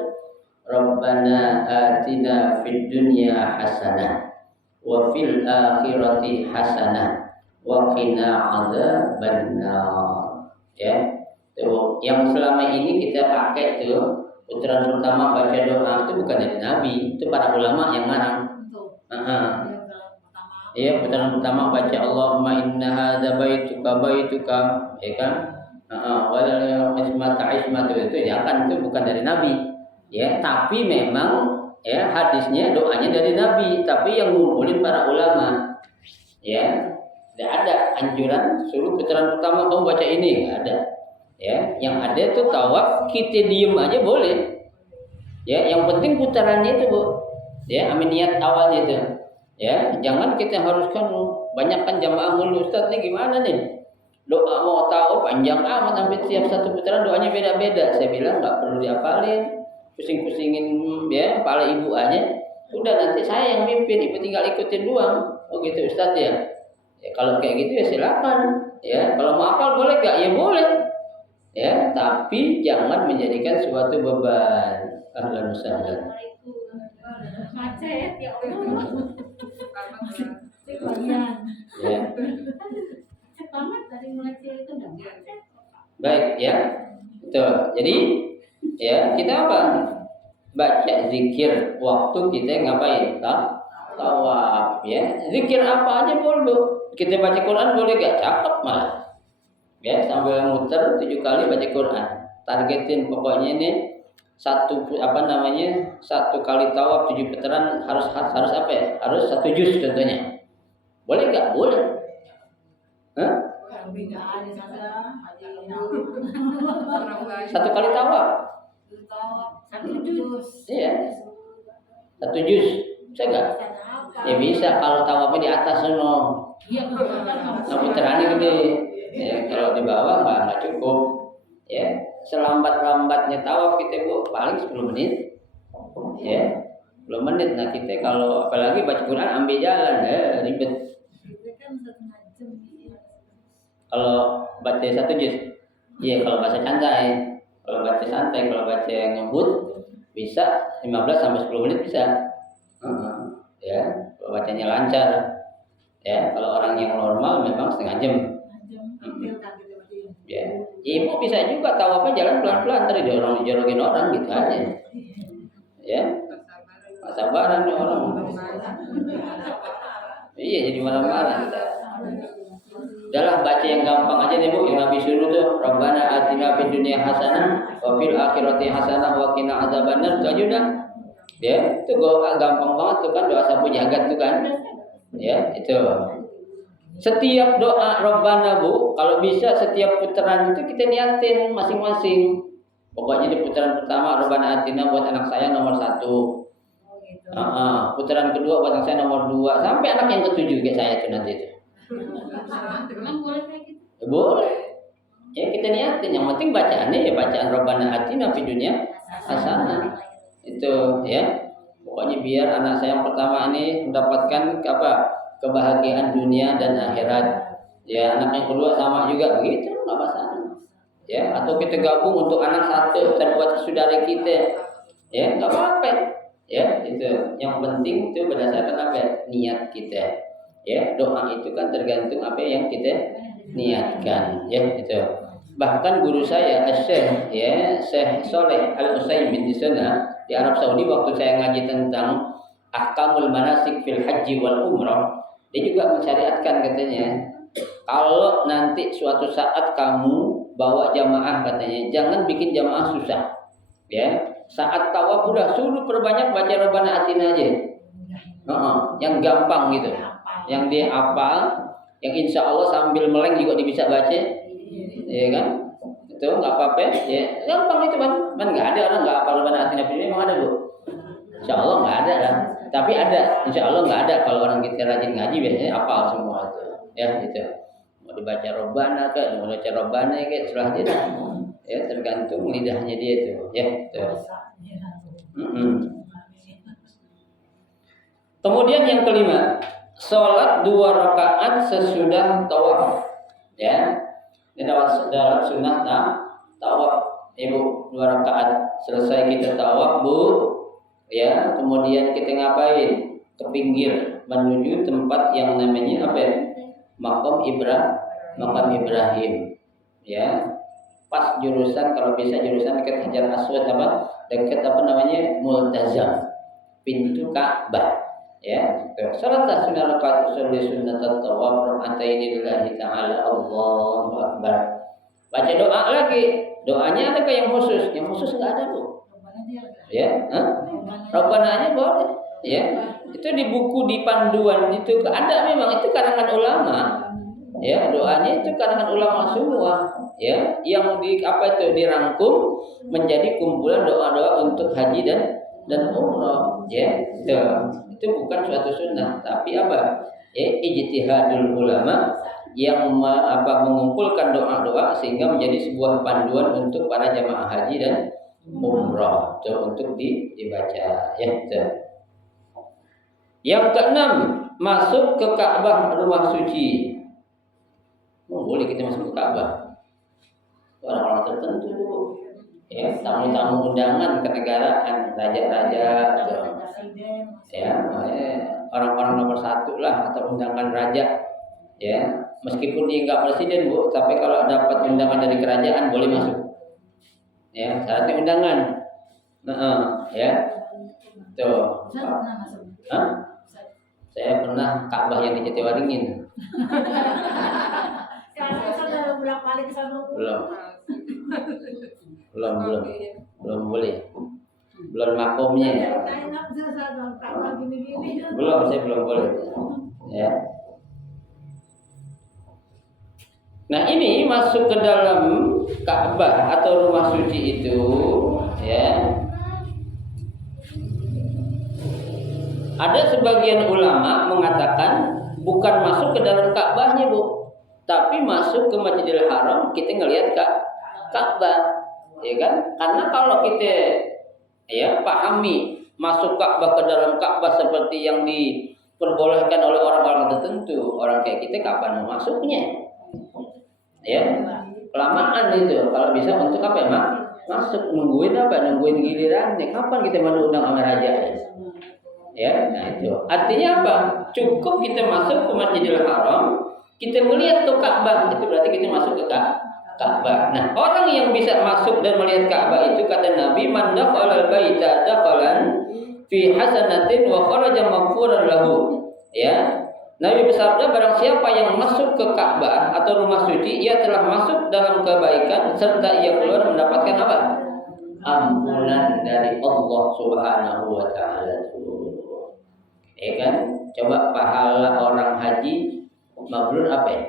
Rabbana atina fid dunya hasanah wa fil akhirati hasanah wa qina adzabannar. Ya. Tuh, yang selama ini kita pakai tuh putaran pertama baca doa itu bukan dari Nabi, itu para ulama yang ngarang. Iya, putaran pertama baca Allahumma inna hadza baituka ya kan? Wal ismata itu ya kan, itu bukan dari Nabi. Ya, tapi memang ya hadisnya doanya dari Nabi, tapi yang ngumpulin para ulama. Ya, tidak ada anjuran suruh putaran pertama kamu baca ini, enggak ada. Ya, yang ada tuh tawaf kita diem aja boleh. Ya, yang penting putarannya itu, Bu. Ya, amin niat awalnya itu. Ya, jangan kita haruskan banyakkan jamaah mulu. Ustaz nih gimana nih? Doa mau tahu panjang amat sampai tiap satu putaran doanya beda-beda. Saya bilang enggak perlu diapalin. Pusing-pusingin ya kepala ibu aja. Udah nanti saya yang mimpin, ibu tinggal ikutin doang. Oh gitu Ustaz ya. Ya kalau kayak gitu ya silakan. Ya, kalau mau hafal boleh enggak? Ya boleh. Ya, tapi jangan menjadikan suatu beban. Ahlan wasahlan. Baca ya tiap orang. Ya. Banget dari mulai itu enggak baca. Baik ya. Betul. Jadi ya kita baca zikir waktu kita ngapain? Tawaf ya. Zikir apa aja boleh. Kita baca Quran boleh gak? Cakep malah. Ya, sambil muter 7 kali baca Quran. Targetin pokoknya ini satu kali tawaf 7 putaran harus apa ya? Harus 1 juz contohnya. Boleh enggak? Boleh. Hah? Satu kali tawaf. 1 juz. Iya. 1 juz. Bisa enggak? Ya bisa kalau tawafnya di atas sono. Iya, putarannya gede. Ya, kalau di bawah nggak cukup. Ya, selambat-lambatnya tawaf kita Bu paling 10 menit. Ya, 10 menit. Nah kita kalau apalagi baca Quran ambil jalan, ribet. Kalau baca 1 juz, iya kalau baca santai. Kalau baca santai, kalau baca ngebut bisa 15 sampai 10 menit bisa. Ya, kalau bacanya lancar. Ya, kalau orang yang normal memang setengah jam. Ya, Ibu bisa juga tawafnya jalan pelan-pelan, tadi jorongin orang gitu aja. Ya, sabaran nih orang. Iya, jadi marah-marah. Udahlah baca yang gampang aja nih Bu, yang Nabi suruh tuh, Rabbana atina fid dunya hasanah wa fil akhirati hasanah wa qina adzabannar. Itu aja udah. Ya, itu gampang banget tuh kan doa sapu jagat tuh kan. Ya, itu. Setiap doa Rabbana Bu, kalau bisa setiap putaran itu kita niatin masing-masing. Pokoknya di putaran pertama Rabbana atina buat anak saya nomor 1. Putaran kedua buat anak saya nomor 2 sampai anak yang ke-7 kayak saya tuh nanti itu. Emang boleh kayak gitu? Boleh. Ya kita niatin, yang penting bacaannya ya bacaan Rabbana atina fid dunya hasanah. Itu ya. Pokoknya biar anak saya yang pertama ini mendapatkan kebahagiaan dunia dan akhirat. Ya, anak yang kedua sama juga begitu, enggak masalah. Ya, atau kita gabung untuk anak satu terbuat saudara kita. Ya, enggak apa-apa. Ya, itu. Yang penting itu berdasarkan apa? Niat kita. Ya, doa itu kan tergantung apa yang kita niatkan. Ya, itu. Bahkan guru saya Syekh Syekh Saleh Al-Utsaimin di sana di Arab Saudi, waktu saya ngaji tentang ahkamul manasik fil haji wal umrah, dia juga mensyariatkan katanya, kalau nanti suatu saat kamu bawa jamaah katanya, jangan bikin jamaah susah. Ya, saat tawaf udah suruh perbanyak baca Rabbana atina aja. Yang gampang gitu. Yang dia hafal, yang insya Allah sambil meleng juga dia bisa baca. Ya kan? Itu nggak apa-apa. Ya, gampang itu kan nggak ada orang nggak hafal Rabbana atina ini, memang ada Bu. Insya Allah nggak ada kan. Tapi ada, insya Allah nggak ada. Kalau orang kita rajin ngaji biasanya hafal semua itu. Ya itu. Mau dibaca Rabbana ke, mau baca Rabbana ke, serah dia. Ya tergantung lidahnya dia itu. Ya itu. Kemudian yang kelima, sholat 2 rakaat sesudah tawaf. Ya, ini dalam sunnah tawaf. Ibu 2 rakaat selesai kita tawaf Bu. Ya, kemudian kita ngapain? Ke pinggir menuju tempat yang namanya apa? Makam Ibrahim. Ya, pas jurusan, kalau bisa jurusan dekat Hajar Aswad dekat Multazam, pintu Ka'bah. Ya, salat sunnah rakaat sunnah tawaf rakaatain lillahi ta'ala, Allahu akbar. Baca doa lagi. Doanya ada yang khusus? Yang khusus enggak ada Bu. Ya, Rabbana aja boleh. Ya, itu di buku di panduan itu ada, memang itu karangan ulama. Ya, doanya itu karangan ulama semua. Ya, yang dirangkum menjadi kumpulan doa-doa untuk haji dan umrah. Ya, itu bukan suatu sunnah, tapi apa? Ya, ijtihadul ulama yang mengumpulkan doa-doa sehingga menjadi sebuah panduan untuk para jamaah haji dan umrah untuk dibaca. Ya, itu. Yang keenam, masuk ke Ka'bah, rumah suci. Boleh kita masuk ke Ka'bah. Orang-orang tertentu dulu. Ya, tamu-tamu undangan kenegaraan, raja-raja atau ya, orang-orang nomor 1 lah atau undangan raja. Ya, meskipun dia enggak presiden Bu, tapi kalau dapat undangan dari kerajaan boleh masuk. Ya, syaratnya undangan. Ya. Tuh. Saya pernah Ka'bah yang di Jatiwaringin. Belum boleh. Belum makomnya. Saya belum boleh. Ya. Nah, ini masuk ke dalam Ka'bah atau rumah suci itu, ya. Ada sebagian ulama mengatakan bukan masuk ke dalam Ka'bahnya Bu, tapi masuk ke Masjidil Haram, kita ngelihat Ka'bah, ya kan? Karena kalau kita pahami masuk Ka'bah ke dalam Ka'bah seperti yang diperbolehkan oleh orang-orang tertentu, orang kayak kita kapan mau masuknya? Ya, kelamaan itu. Kalau bisa untuk apa masuk nungguin gilirannya. Kapan kita mau undang sama raja? Ya, nah itu. Artinya apa? Cukup kita masuk ke Masjidil Haram, kita melihat tuh Ka'bah, itu berarti kita masuk ke Ka'bah. Nah, orang yang bisa masuk dan melihat Ka'bah itu kata Nabi, man dakhala al-baita dakhalan fi hasanatin wa kharaja maghfuran lahu. Ya. Nabi bersabda, barang siapa yang masuk ke Ka'bah atau rumah suci, ia telah masuk dalam kebaikan serta ia keluar mendapatkan apa? Ampunan dari Allah Subhanahu wa taala. Ya kan? Coba pahala orang haji mabrur apa ya?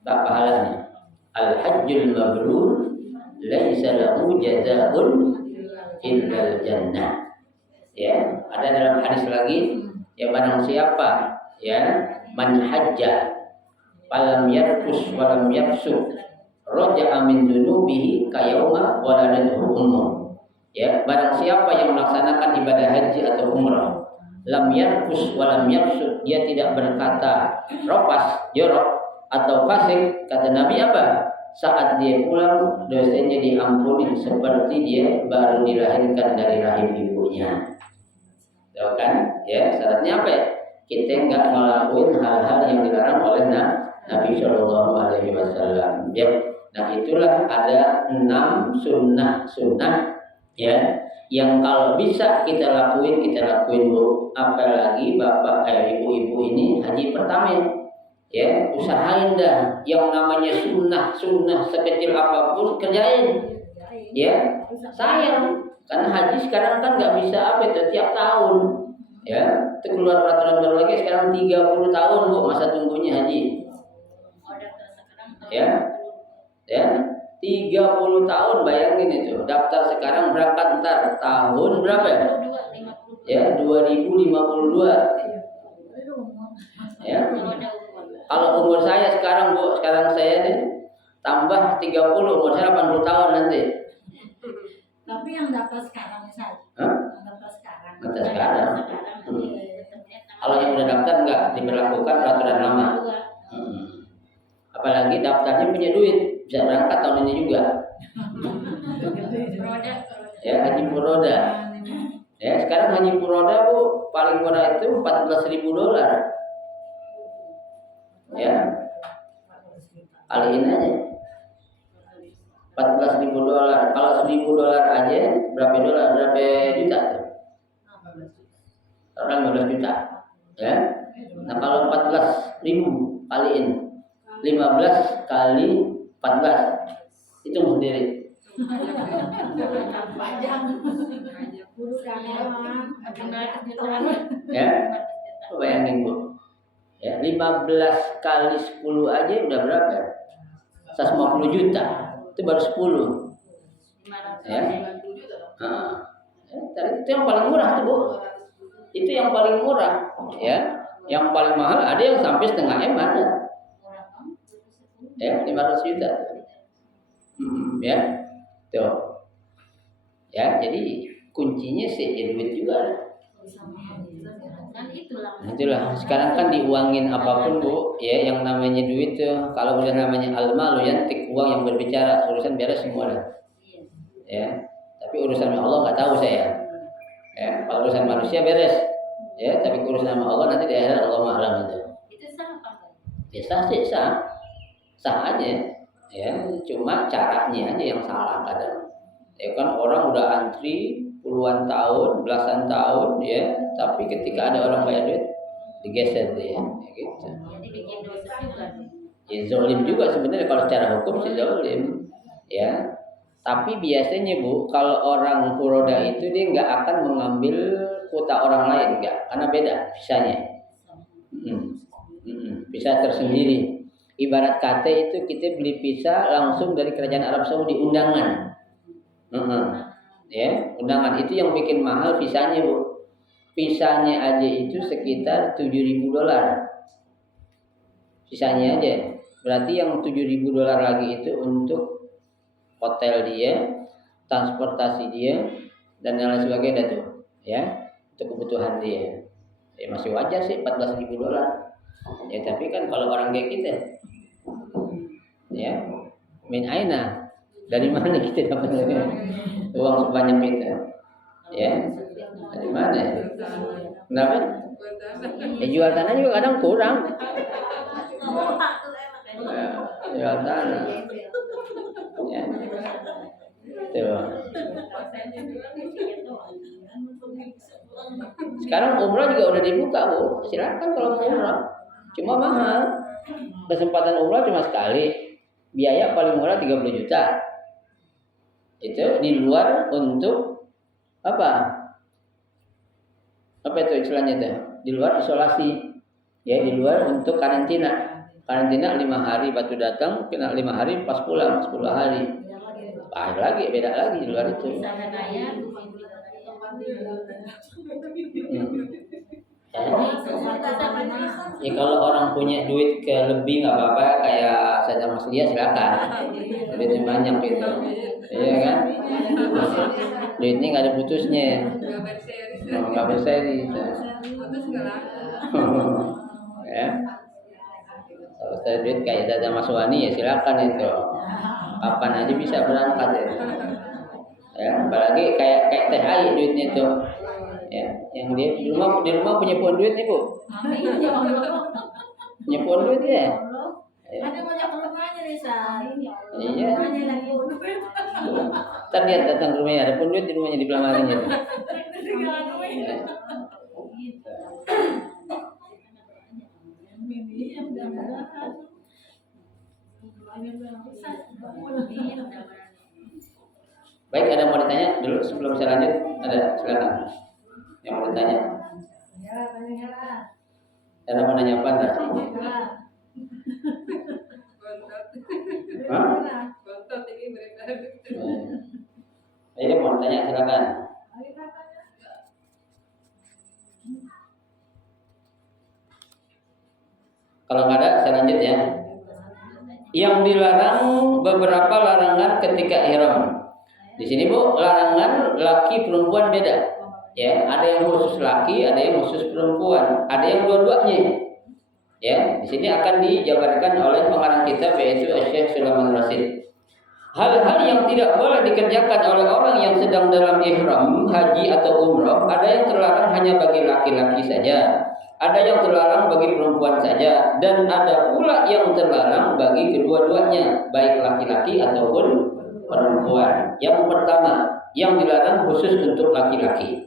Tak pahalanya. Al-hajjul mabrur laisa lahu jazaa'un illal jannah. Ya, ada dalam hadis lagi, ya barang siapa ya man hajja falam yarfus walam yafsuq raja'a min dzunubihi kayauma waladatuhu ummuh. Ya, barang siapa yang melaksanakan ibadah haji atau umrah lam yarfus walam yafsuq, dia tidak berkata rafas, jorok atau fasik, kata Nabi apa? Saat dia pulang dosanya diampuni seperti dia baru dilahirkan dari rahim ibunya. Tahu kan? Ya, syaratnya apa ya? Kita enggak ngelakuin hal-hal yang dilarang oleh Nabi Shallallahu Alaihi Wasallam. Ya, nah itulah ada 6 sunnah ya, yang kalau bisa kita lakuin Bu. Apalagi bapak ibu-ibu ini haji pertama. Ya, usahain dah yang namanya sunnah sekecil apapun kerjain. Ya, sayang karena haji sekarang kan nggak bisa apa itu tiap tahun. Ya, itu keluar peraturan baru lagi sekarang 30 tahun Bu masa tunggunya haji. Ya, 30 tahun, bayangin itu. Daftar sekarang berangkat ntar tahun berapa ya? Ya, 2052. Ya. Kalau umur saya sekarang Bu, sekarang saya nih tambah 30, umur saya 80 tahun nanti. Tapi yang daftar sekarang misalnya. Daftar sekarang. Kalau yang udah daftar enggak diberlakukan peraturan lama. Apalagi daftarnya punya duit, bisa berangkat tahun ini juga. Ya, haji furoda. Ya, sekarang haji furoda Bu paling murah itu $14.000. Ya, kaliin aja $14.000. Kalau $1.000 aja berapa juta tuh? Orang 15 juta. Ya. Nah kalau 14.000 kaliin 15 kali 14 hitung sendiri. Ya, bayangin Bu. Ya, 15 kali 10 aja udah berapa? 150 juta. Itu baru 10. Ya. Itu yang paling murah tuh Bu. Itu yang paling murah, ya. Yang paling mahal ada yang sampai setengah M ada. Ya, 500 juta. Ya. Tuh. Ya, jadi kuncinya sih duit juga. Itulah sekarang kan diuangin apapun Bu, ya yang namanya duit tuh kalau udah namanya al-malu yantik, uang yang berbicara, urusan beres semua dah. Ya, tapi urusan Allah nggak tahu saya. Ya, kalau urusan manusia beres. Ya, tapi urusan sama Allah nanti di akhirat Allah Maha itu. Itu sah apa? Ya sah aja. Ya, cuma caranya aja yang salah kadang. Ya kan orang udah antri puluhan tahun, belasan tahun ya, tapi ketika ada orang bayar duit digeser dia, ya gitu. Jadi bikin dosa juga. Ya zalim juga sebenarnya kalau secara hukum sih zalim, ya. Tapi biasanya Bu, kalau orang furoda itu dia nggak akan mengambil kuota orang lain, nggak, karena beda visanya. Visa tersendiri. Ibarat kata itu kita beli visa langsung dari kerajaan Arab Saudi undangan. Ya, undangan itu yang bikin mahal visanya Bu. Visanya aja itu sekitar $7.000. Visanya aja. Berarti yang $7.000 lagi itu untuk hotel dia, transportasi dia, dan lain sebagainya tuh, ya, untuk kebutuhan dia. Ya masih wajar sih $14.000. Ya tapi kan kalau orang kayak kita, ya, min aina, dari mana kita dapat uang sebanyak itu? Ya, dari mana? Kenapa? Ya jual tanah juga kadang kurang. Jual tanah. Ya. Tuh. Sekarang umrah juga udah dibuka, Bu. Silakan kalau mau umrah. Cuma mahal. Kesempatan umrah cuma sekali. Biaya paling murah 30 juta. Itu di luar untuk apa? Apa itu istilahnya itu? Di luar isolasi. Ya, di luar untuk karantina. Karantina 5 hari batu datang, kena 5 hari pas pulang 10 hari. Beda lagi di luar itu. Ya kalau orang punya duit ke lebih nggak apa-apa, kayak saya Mas Lia silakan. Duitnya banyak gitu, iya kan? Duitnya nggak ada putusnya, nggak berseri. Ya, kalau saya duit kayak saya Mas Wani ya silakan itu, kapan aja bisa berangkat ya. Ya, apalagi kayak Teh Ai duitnya tuh. Ya, yang dia di rumah punya pohon duit nih, Bu. Punya pohon duit ya. Ada banyak temannya nih, San. Iya. Temannya lagi pohon duit. Ntar dia datang ke rumahnya, ada pohon duit di rumahnya di pelamarinya. Baik, ada mau ditanya dulu sebelum saya lanjut? Ada, silakan. Yang mau ditanya? Ada mau nanya apa enggak? Hah? Ayo mau tanya silakan. Kalau nggak ada, saya lanjut ya. Yang dilarang beberapa larangan ketika ihram. Di sini Bu, larangan laki perempuan beda. Ya, ada yang khusus laki, ada yang khusus perempuan, ada yang dua-duanya. Ya, di sini akan dijabarkan oleh pengarang kitab yaitu Syekh Sulaiman Rasyid. Hal-hal yang tidak boleh dikerjakan oleh orang yang sedang dalam ihram haji atau umrah, ada yang terlarang hanya bagi laki-laki saja, ada yang terlarang bagi perempuan saja, dan ada pula yang terlarang bagi kedua-duanya, baik laki-laki ataupun perempuan. Yang pertama, yang dilarang khusus untuk laki-laki.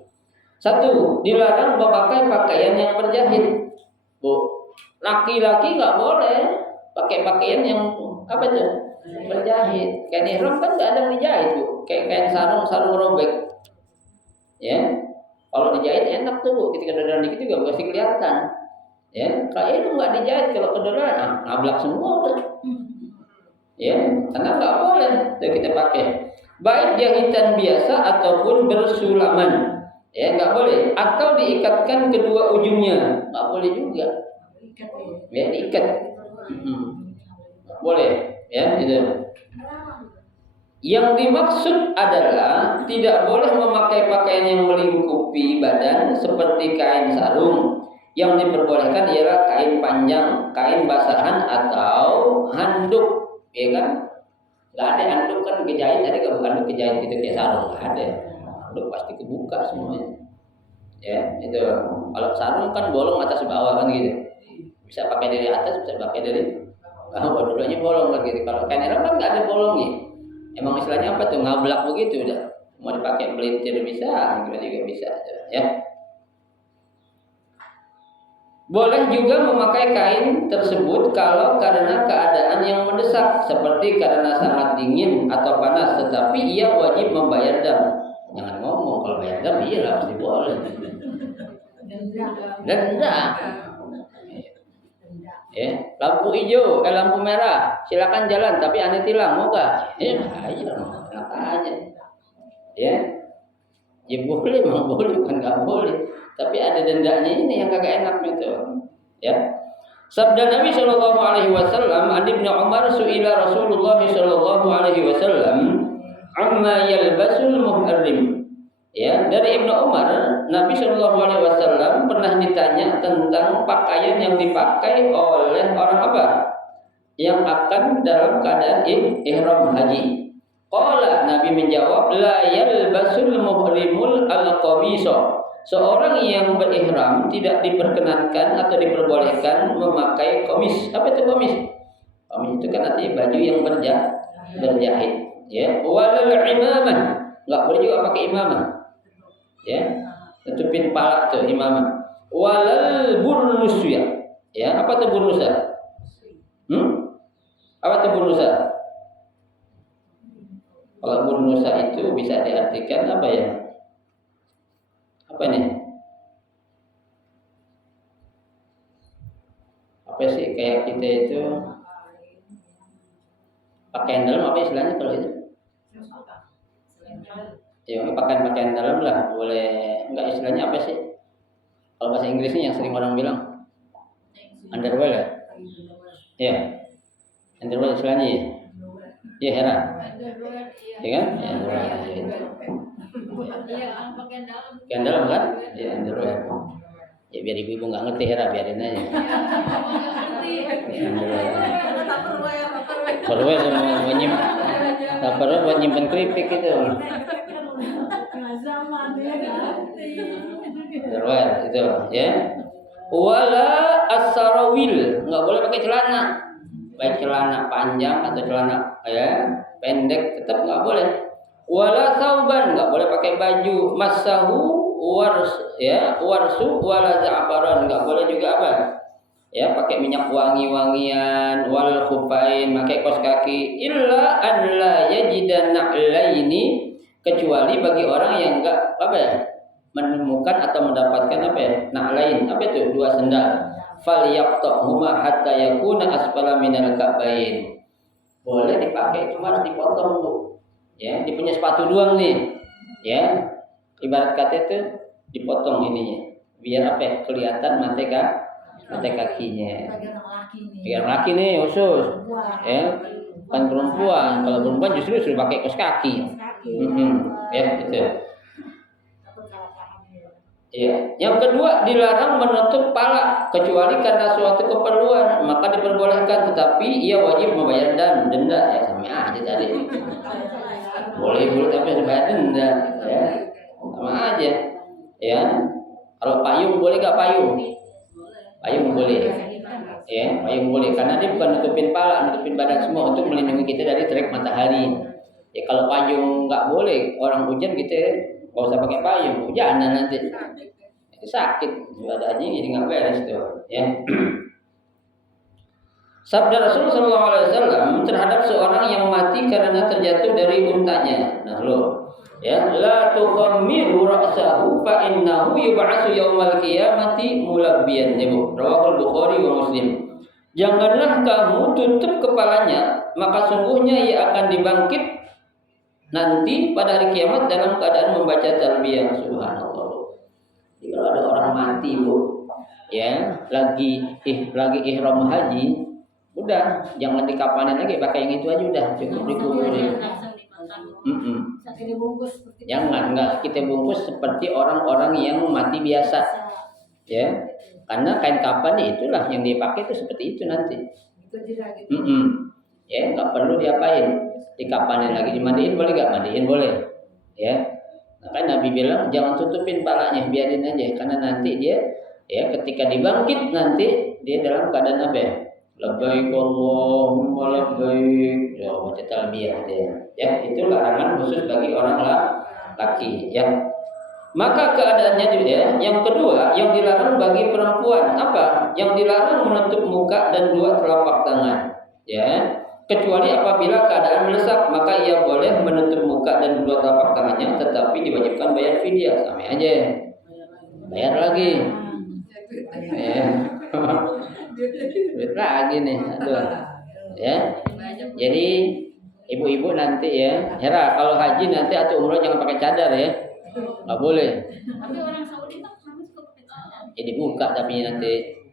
1, dilarang memakai pakaian yang berjahit. Bu, laki-laki nggak boleh pakai pakaian yang apa itu? Berjahit. Kain ihram kan nggak ada yang dijahit, Bu. Kayak kain sarung robek. Ya. Kalau dijahit enak tuh, Bu. Ketika kedodoran dikit juga pasti kelihatan. Ya, kain itu nggak dijahit, kalau kedodoran ngablak semua udah. Ya, karena nggak boleh itu kita pakai. Baik jahitan biasa ataupun bersulaman. Ya, nggak boleh. Atau diikatkan kedua ujungnya, nggak boleh juga. Ya, diikat. Boleh. Ya, itu. Yang dimaksud adalah tidak boleh memakai pakaian yang melingkupi badan seperti kain sarung. Yang diperbolehkan ialah kain panjang, kain basahan atau handuk, ya kan? Nggak ada handuk kan kejahit, ada nggak handuk kejahit gitu kayak sarung? Nggak ada. Handuk pasti kebuka semuanya. Ya, itu. Kalau sarung kan bolong atas bawah kan gitu. Bisa pakai dari atas, bisa pakai dari bawah, dua-duanya bolong kan gitu. Kalau kain ihram kan nggak ada bolongnya. Emang istilahnya apa tuh, ngablak begitu udah. Mau dipakai melintir bisa, gimana juga bisa, ya. Boleh juga memakai kain tersebut kalau karena keadaan yang mendesak, seperti karena sangat dingin atau panas, tetapi ia wajib membayar dam. Jangan ngomong, kalau bayar dam iyalah pasti boleh. Denda. Ya, lampu hijau, lampu merah, silakan jalan, tapi aneh tilang, mau gak? Ayo, enak aja. Ya, ya boleh, memang boleh, bukan nggak boleh. Tapi ada dendanya ini yang kagak enak gitu. Ya. Sabda Nabi Shallallahu Alaihi Wasallam, Adi bin Umar suila Rasulullah Shallallahu Alaihi Wasallam, amma yalbasul muhrim. Ya, dari Ibnu Umar, Nabi Shallallahu Alaihi Wasallam pernah ditanya tentang pakaian yang dipakai oleh orang apa yang akan dalam keadaan ihram haji. Qala, Nabi menjawab, la yalbasul muhrimul al-qamisa. Seorang yang berihram tidak diperkenankan atau diperbolehkan memakai komis. Apa itu komis? Qamis itu kan artinya baju yang berjahit. Ya, walal imamah, nggak boleh juga pakai imamah. Ya, tutupin kepala tuh imamah. Walal burnusa. Ya, apa tuh burnusa? Apa tuh burnusa? Kalau burnusa itu bisa diartikan apa ya? Apa nih? Apa sih kayak kita itu pakaian dalam apa istilahnya kalau itu? Ya pakaian dalam lah, boleh enggak istilahnya apa sih? Kalau bahasa Inggrisnya yang sering orang bilang underwear ya? Ya, underwear istilahnya ya? Ya Hera, ya kan? Ya underwear. Pakaian dalam kan? Ya underwear. Ya biar ibu nggak ngerti Hera, biarin aja. Underwear buat nyimpen keripik itu. Underwear itu ya. Wala as-sarawil, nggak boleh pakai celana. Baik celana panjang atau celana ya pendek tetap nggak boleh. Wala sauban, nggak boleh pakai baju. Masahu warsu wala za'faran, nggak boleh juga apa? Ya pakai minyak wangi-wangian, wal khufain, pakai kaos kaki, illa an la yajida na'laini, kecuali bagi orang yang enggak apa ya menemukan atau mendapatkan apa ya na'lain, apa itu dua sendal, falyaqtahuma hatta yakuna asfala minal ka'bain. Boleh dipakai cuma harus dipotong Bu. Ya, dia punya sepatu doang nih. Ya. Ibarat kata itu dipotong ininya biar apa ya kelihatan mata kakinya. Bagian laki nih khusus. Ya, bukan perempuan. Kalau perempuan justru suruh pakai kaos kaki. Ya, gitu. Ya. Yang kedua, dilarang menutup pala kecuali karena suatu keperluan, maka diperbolehkan, tetapi ia wajib membayar denda. Ya, sama aja tadi. Boleh tapi harus bayar denda. Ya, sama aja. Ya, kalau payung boleh nggak payung? Payung boleh. Ya, payung boleh karena dia bukan nutupin pala, nutupin badan semua untuk melindungi kita dari terik matahari. Ya kalau payung nggak boleh, orang hujan kita nggak usah pakai payung, hujanan nanti. Itu sakit, badannya jadi nggak beres tuh. Ya. Sabda Rasul Sallallahu Alaihi Wasallam terhadap seorang yang mati karena terjatuh dari untanya. Nah lo, ya, la tuqammiru ra'sahu fa innahu yub'atsu yaumal qiyamati mulabbiyan. Rawahul Bukhari wa Muslim. Janganlah kamu tutup kepalanya, maka sungguhnya ia akan dibangkit nanti pada hari kiamat dalam keadaan membaca talbiyah. Subhanallah. Jadi kalau ada orang mati Bu, ya, lagi ihram haji, udah jangan dikapanin lagi, pakai yang itu aja udah cukup dikuburin. Jangan, enggak kita bungkus seperti orang-orang yang mati biasa. Ya. Karena kain kapan itulah yang dipakai itu seperti itu nanti. Ya, enggak perlu diapain. Dikapanin lagi, dimandiin boleh enggak? Mandiin boleh. Ya. Makanya Nabi bilang jangan tutupin palanya, biarin aja karena nanti dia ya ketika dibangkit nanti dia dalam keadaan apa ya? Labbaik Allahumma labbaik. Ya, baca talbiyah dia. Ya, itu larangan khusus bagi orang laki, ya. Maka keadaannya ya, yang kedua yang dilarang bagi perempuan apa? Yang dilarang menutup muka dan dua telapak tangan, ya. Kecuali apabila keadaan mendesak, maka ia boleh menutup muka dan dua telapak tangannya, tetapi diwajibkan bayar fidyah. Sama aja. Bayar lagi. Ya. Duit lagi nih, aduh. Ya. Jadi ibu-ibu nanti ya, Hera kalau haji nanti atau umroh jangan pakai cadar ya. Nggak boleh. Tapi orang Saudi tuh kami suka pakai cadar. Ya dibuka tapi nanti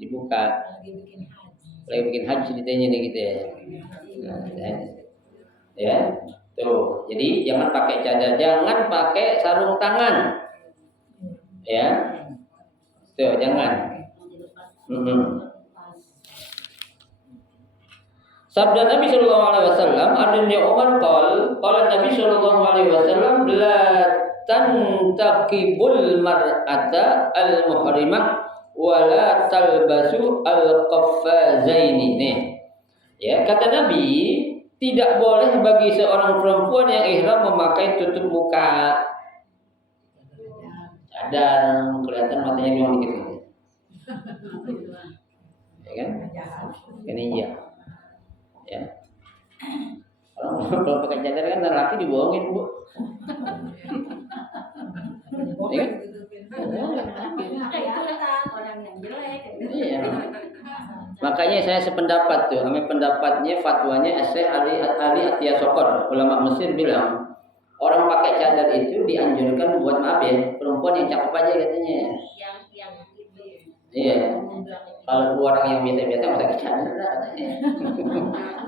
dibuka. Lagi bikin haji ditanya nih gitu ya. Nah, ya. Tuh, jadi jangan pakai cadar, jangan pakai sarung tangan. Ya. Tuh, jangan. Sabda Nabi Sallallahu Alaihi Wasallam, adanya Umar qala Nabi Sallallahu Alaihi Wasallam, la tantaqibul mar'ata al-muhrimah wa la talbasu al-qaffazaini. Nih, Ya, kata Nabi, tidak boleh bagi seorang perempuan yang ihram memakai tutup muka. Cadar, kelihatan matanya doang dikit. Ya kan? Ini iya. Ya. Kalau pakai cadar kan laki dibohongin, Bu. Iya. Orang yang jelek. Iya. Makanya saya sependapat tuh, kami pendapatnya fatwanya Syekh Ali Atiyah Sokor, ulama Mesir bilang orang pakai cadar itu dianjurkan buat maaf ya, perempuan yang cakep aja katanya. Yang itu. Iya. Kalau orang yang biasa-biasa nggak usah cadar lah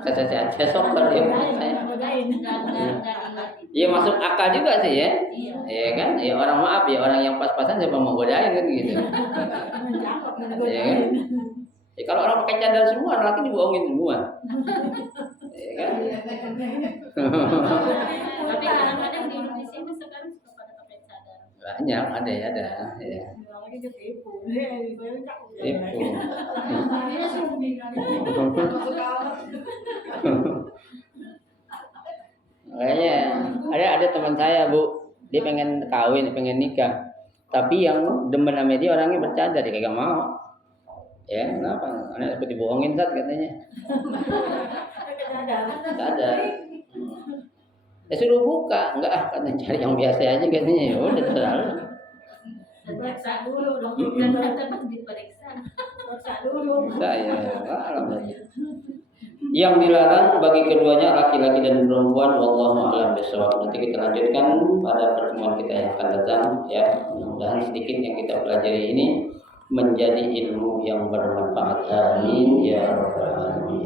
katanya. Saya Atiyah Sokor dia saya. Iya masuk akal juga sih ya. Iya kan? Ya orang maaf ya, orang yang pas-pasan siapa mau godain kan gitu. Iya kan? Ya, kalau orang pakai cadar semua, laki dibohongin semua. Ya kan? Tapi kadang-kadang di Indonesia itu sekarang suka pada pakai cadar. Banyak ada ya, ada. Ya. Tipu. Kayaknya ada teman saya, Bu, dia pengen kawin, pengen nikah, tapi yang demen sama dia orangnya bercadar, dia kagak mau. Ya, kenapa? Anak seperti bohongin Zat katanya. Cadar. Ya suruh buka, enggak katanya cari yang biasa aja katanya. Ya udah terlalu. Periksa dulu dong, kan tetap diperiksa. Periksa dulu. Saya, yang dilarang bagi keduanya laki-laki dan perempuan, wallahu a'lam bishawab. Nanti kita lanjutkan pada pertemuan kita yang akan datang ya. Mudah-mudahan sedikit yang kita pelajari ini menjadi ilmu yang bermanfaat. Amin ya rabbal alamin.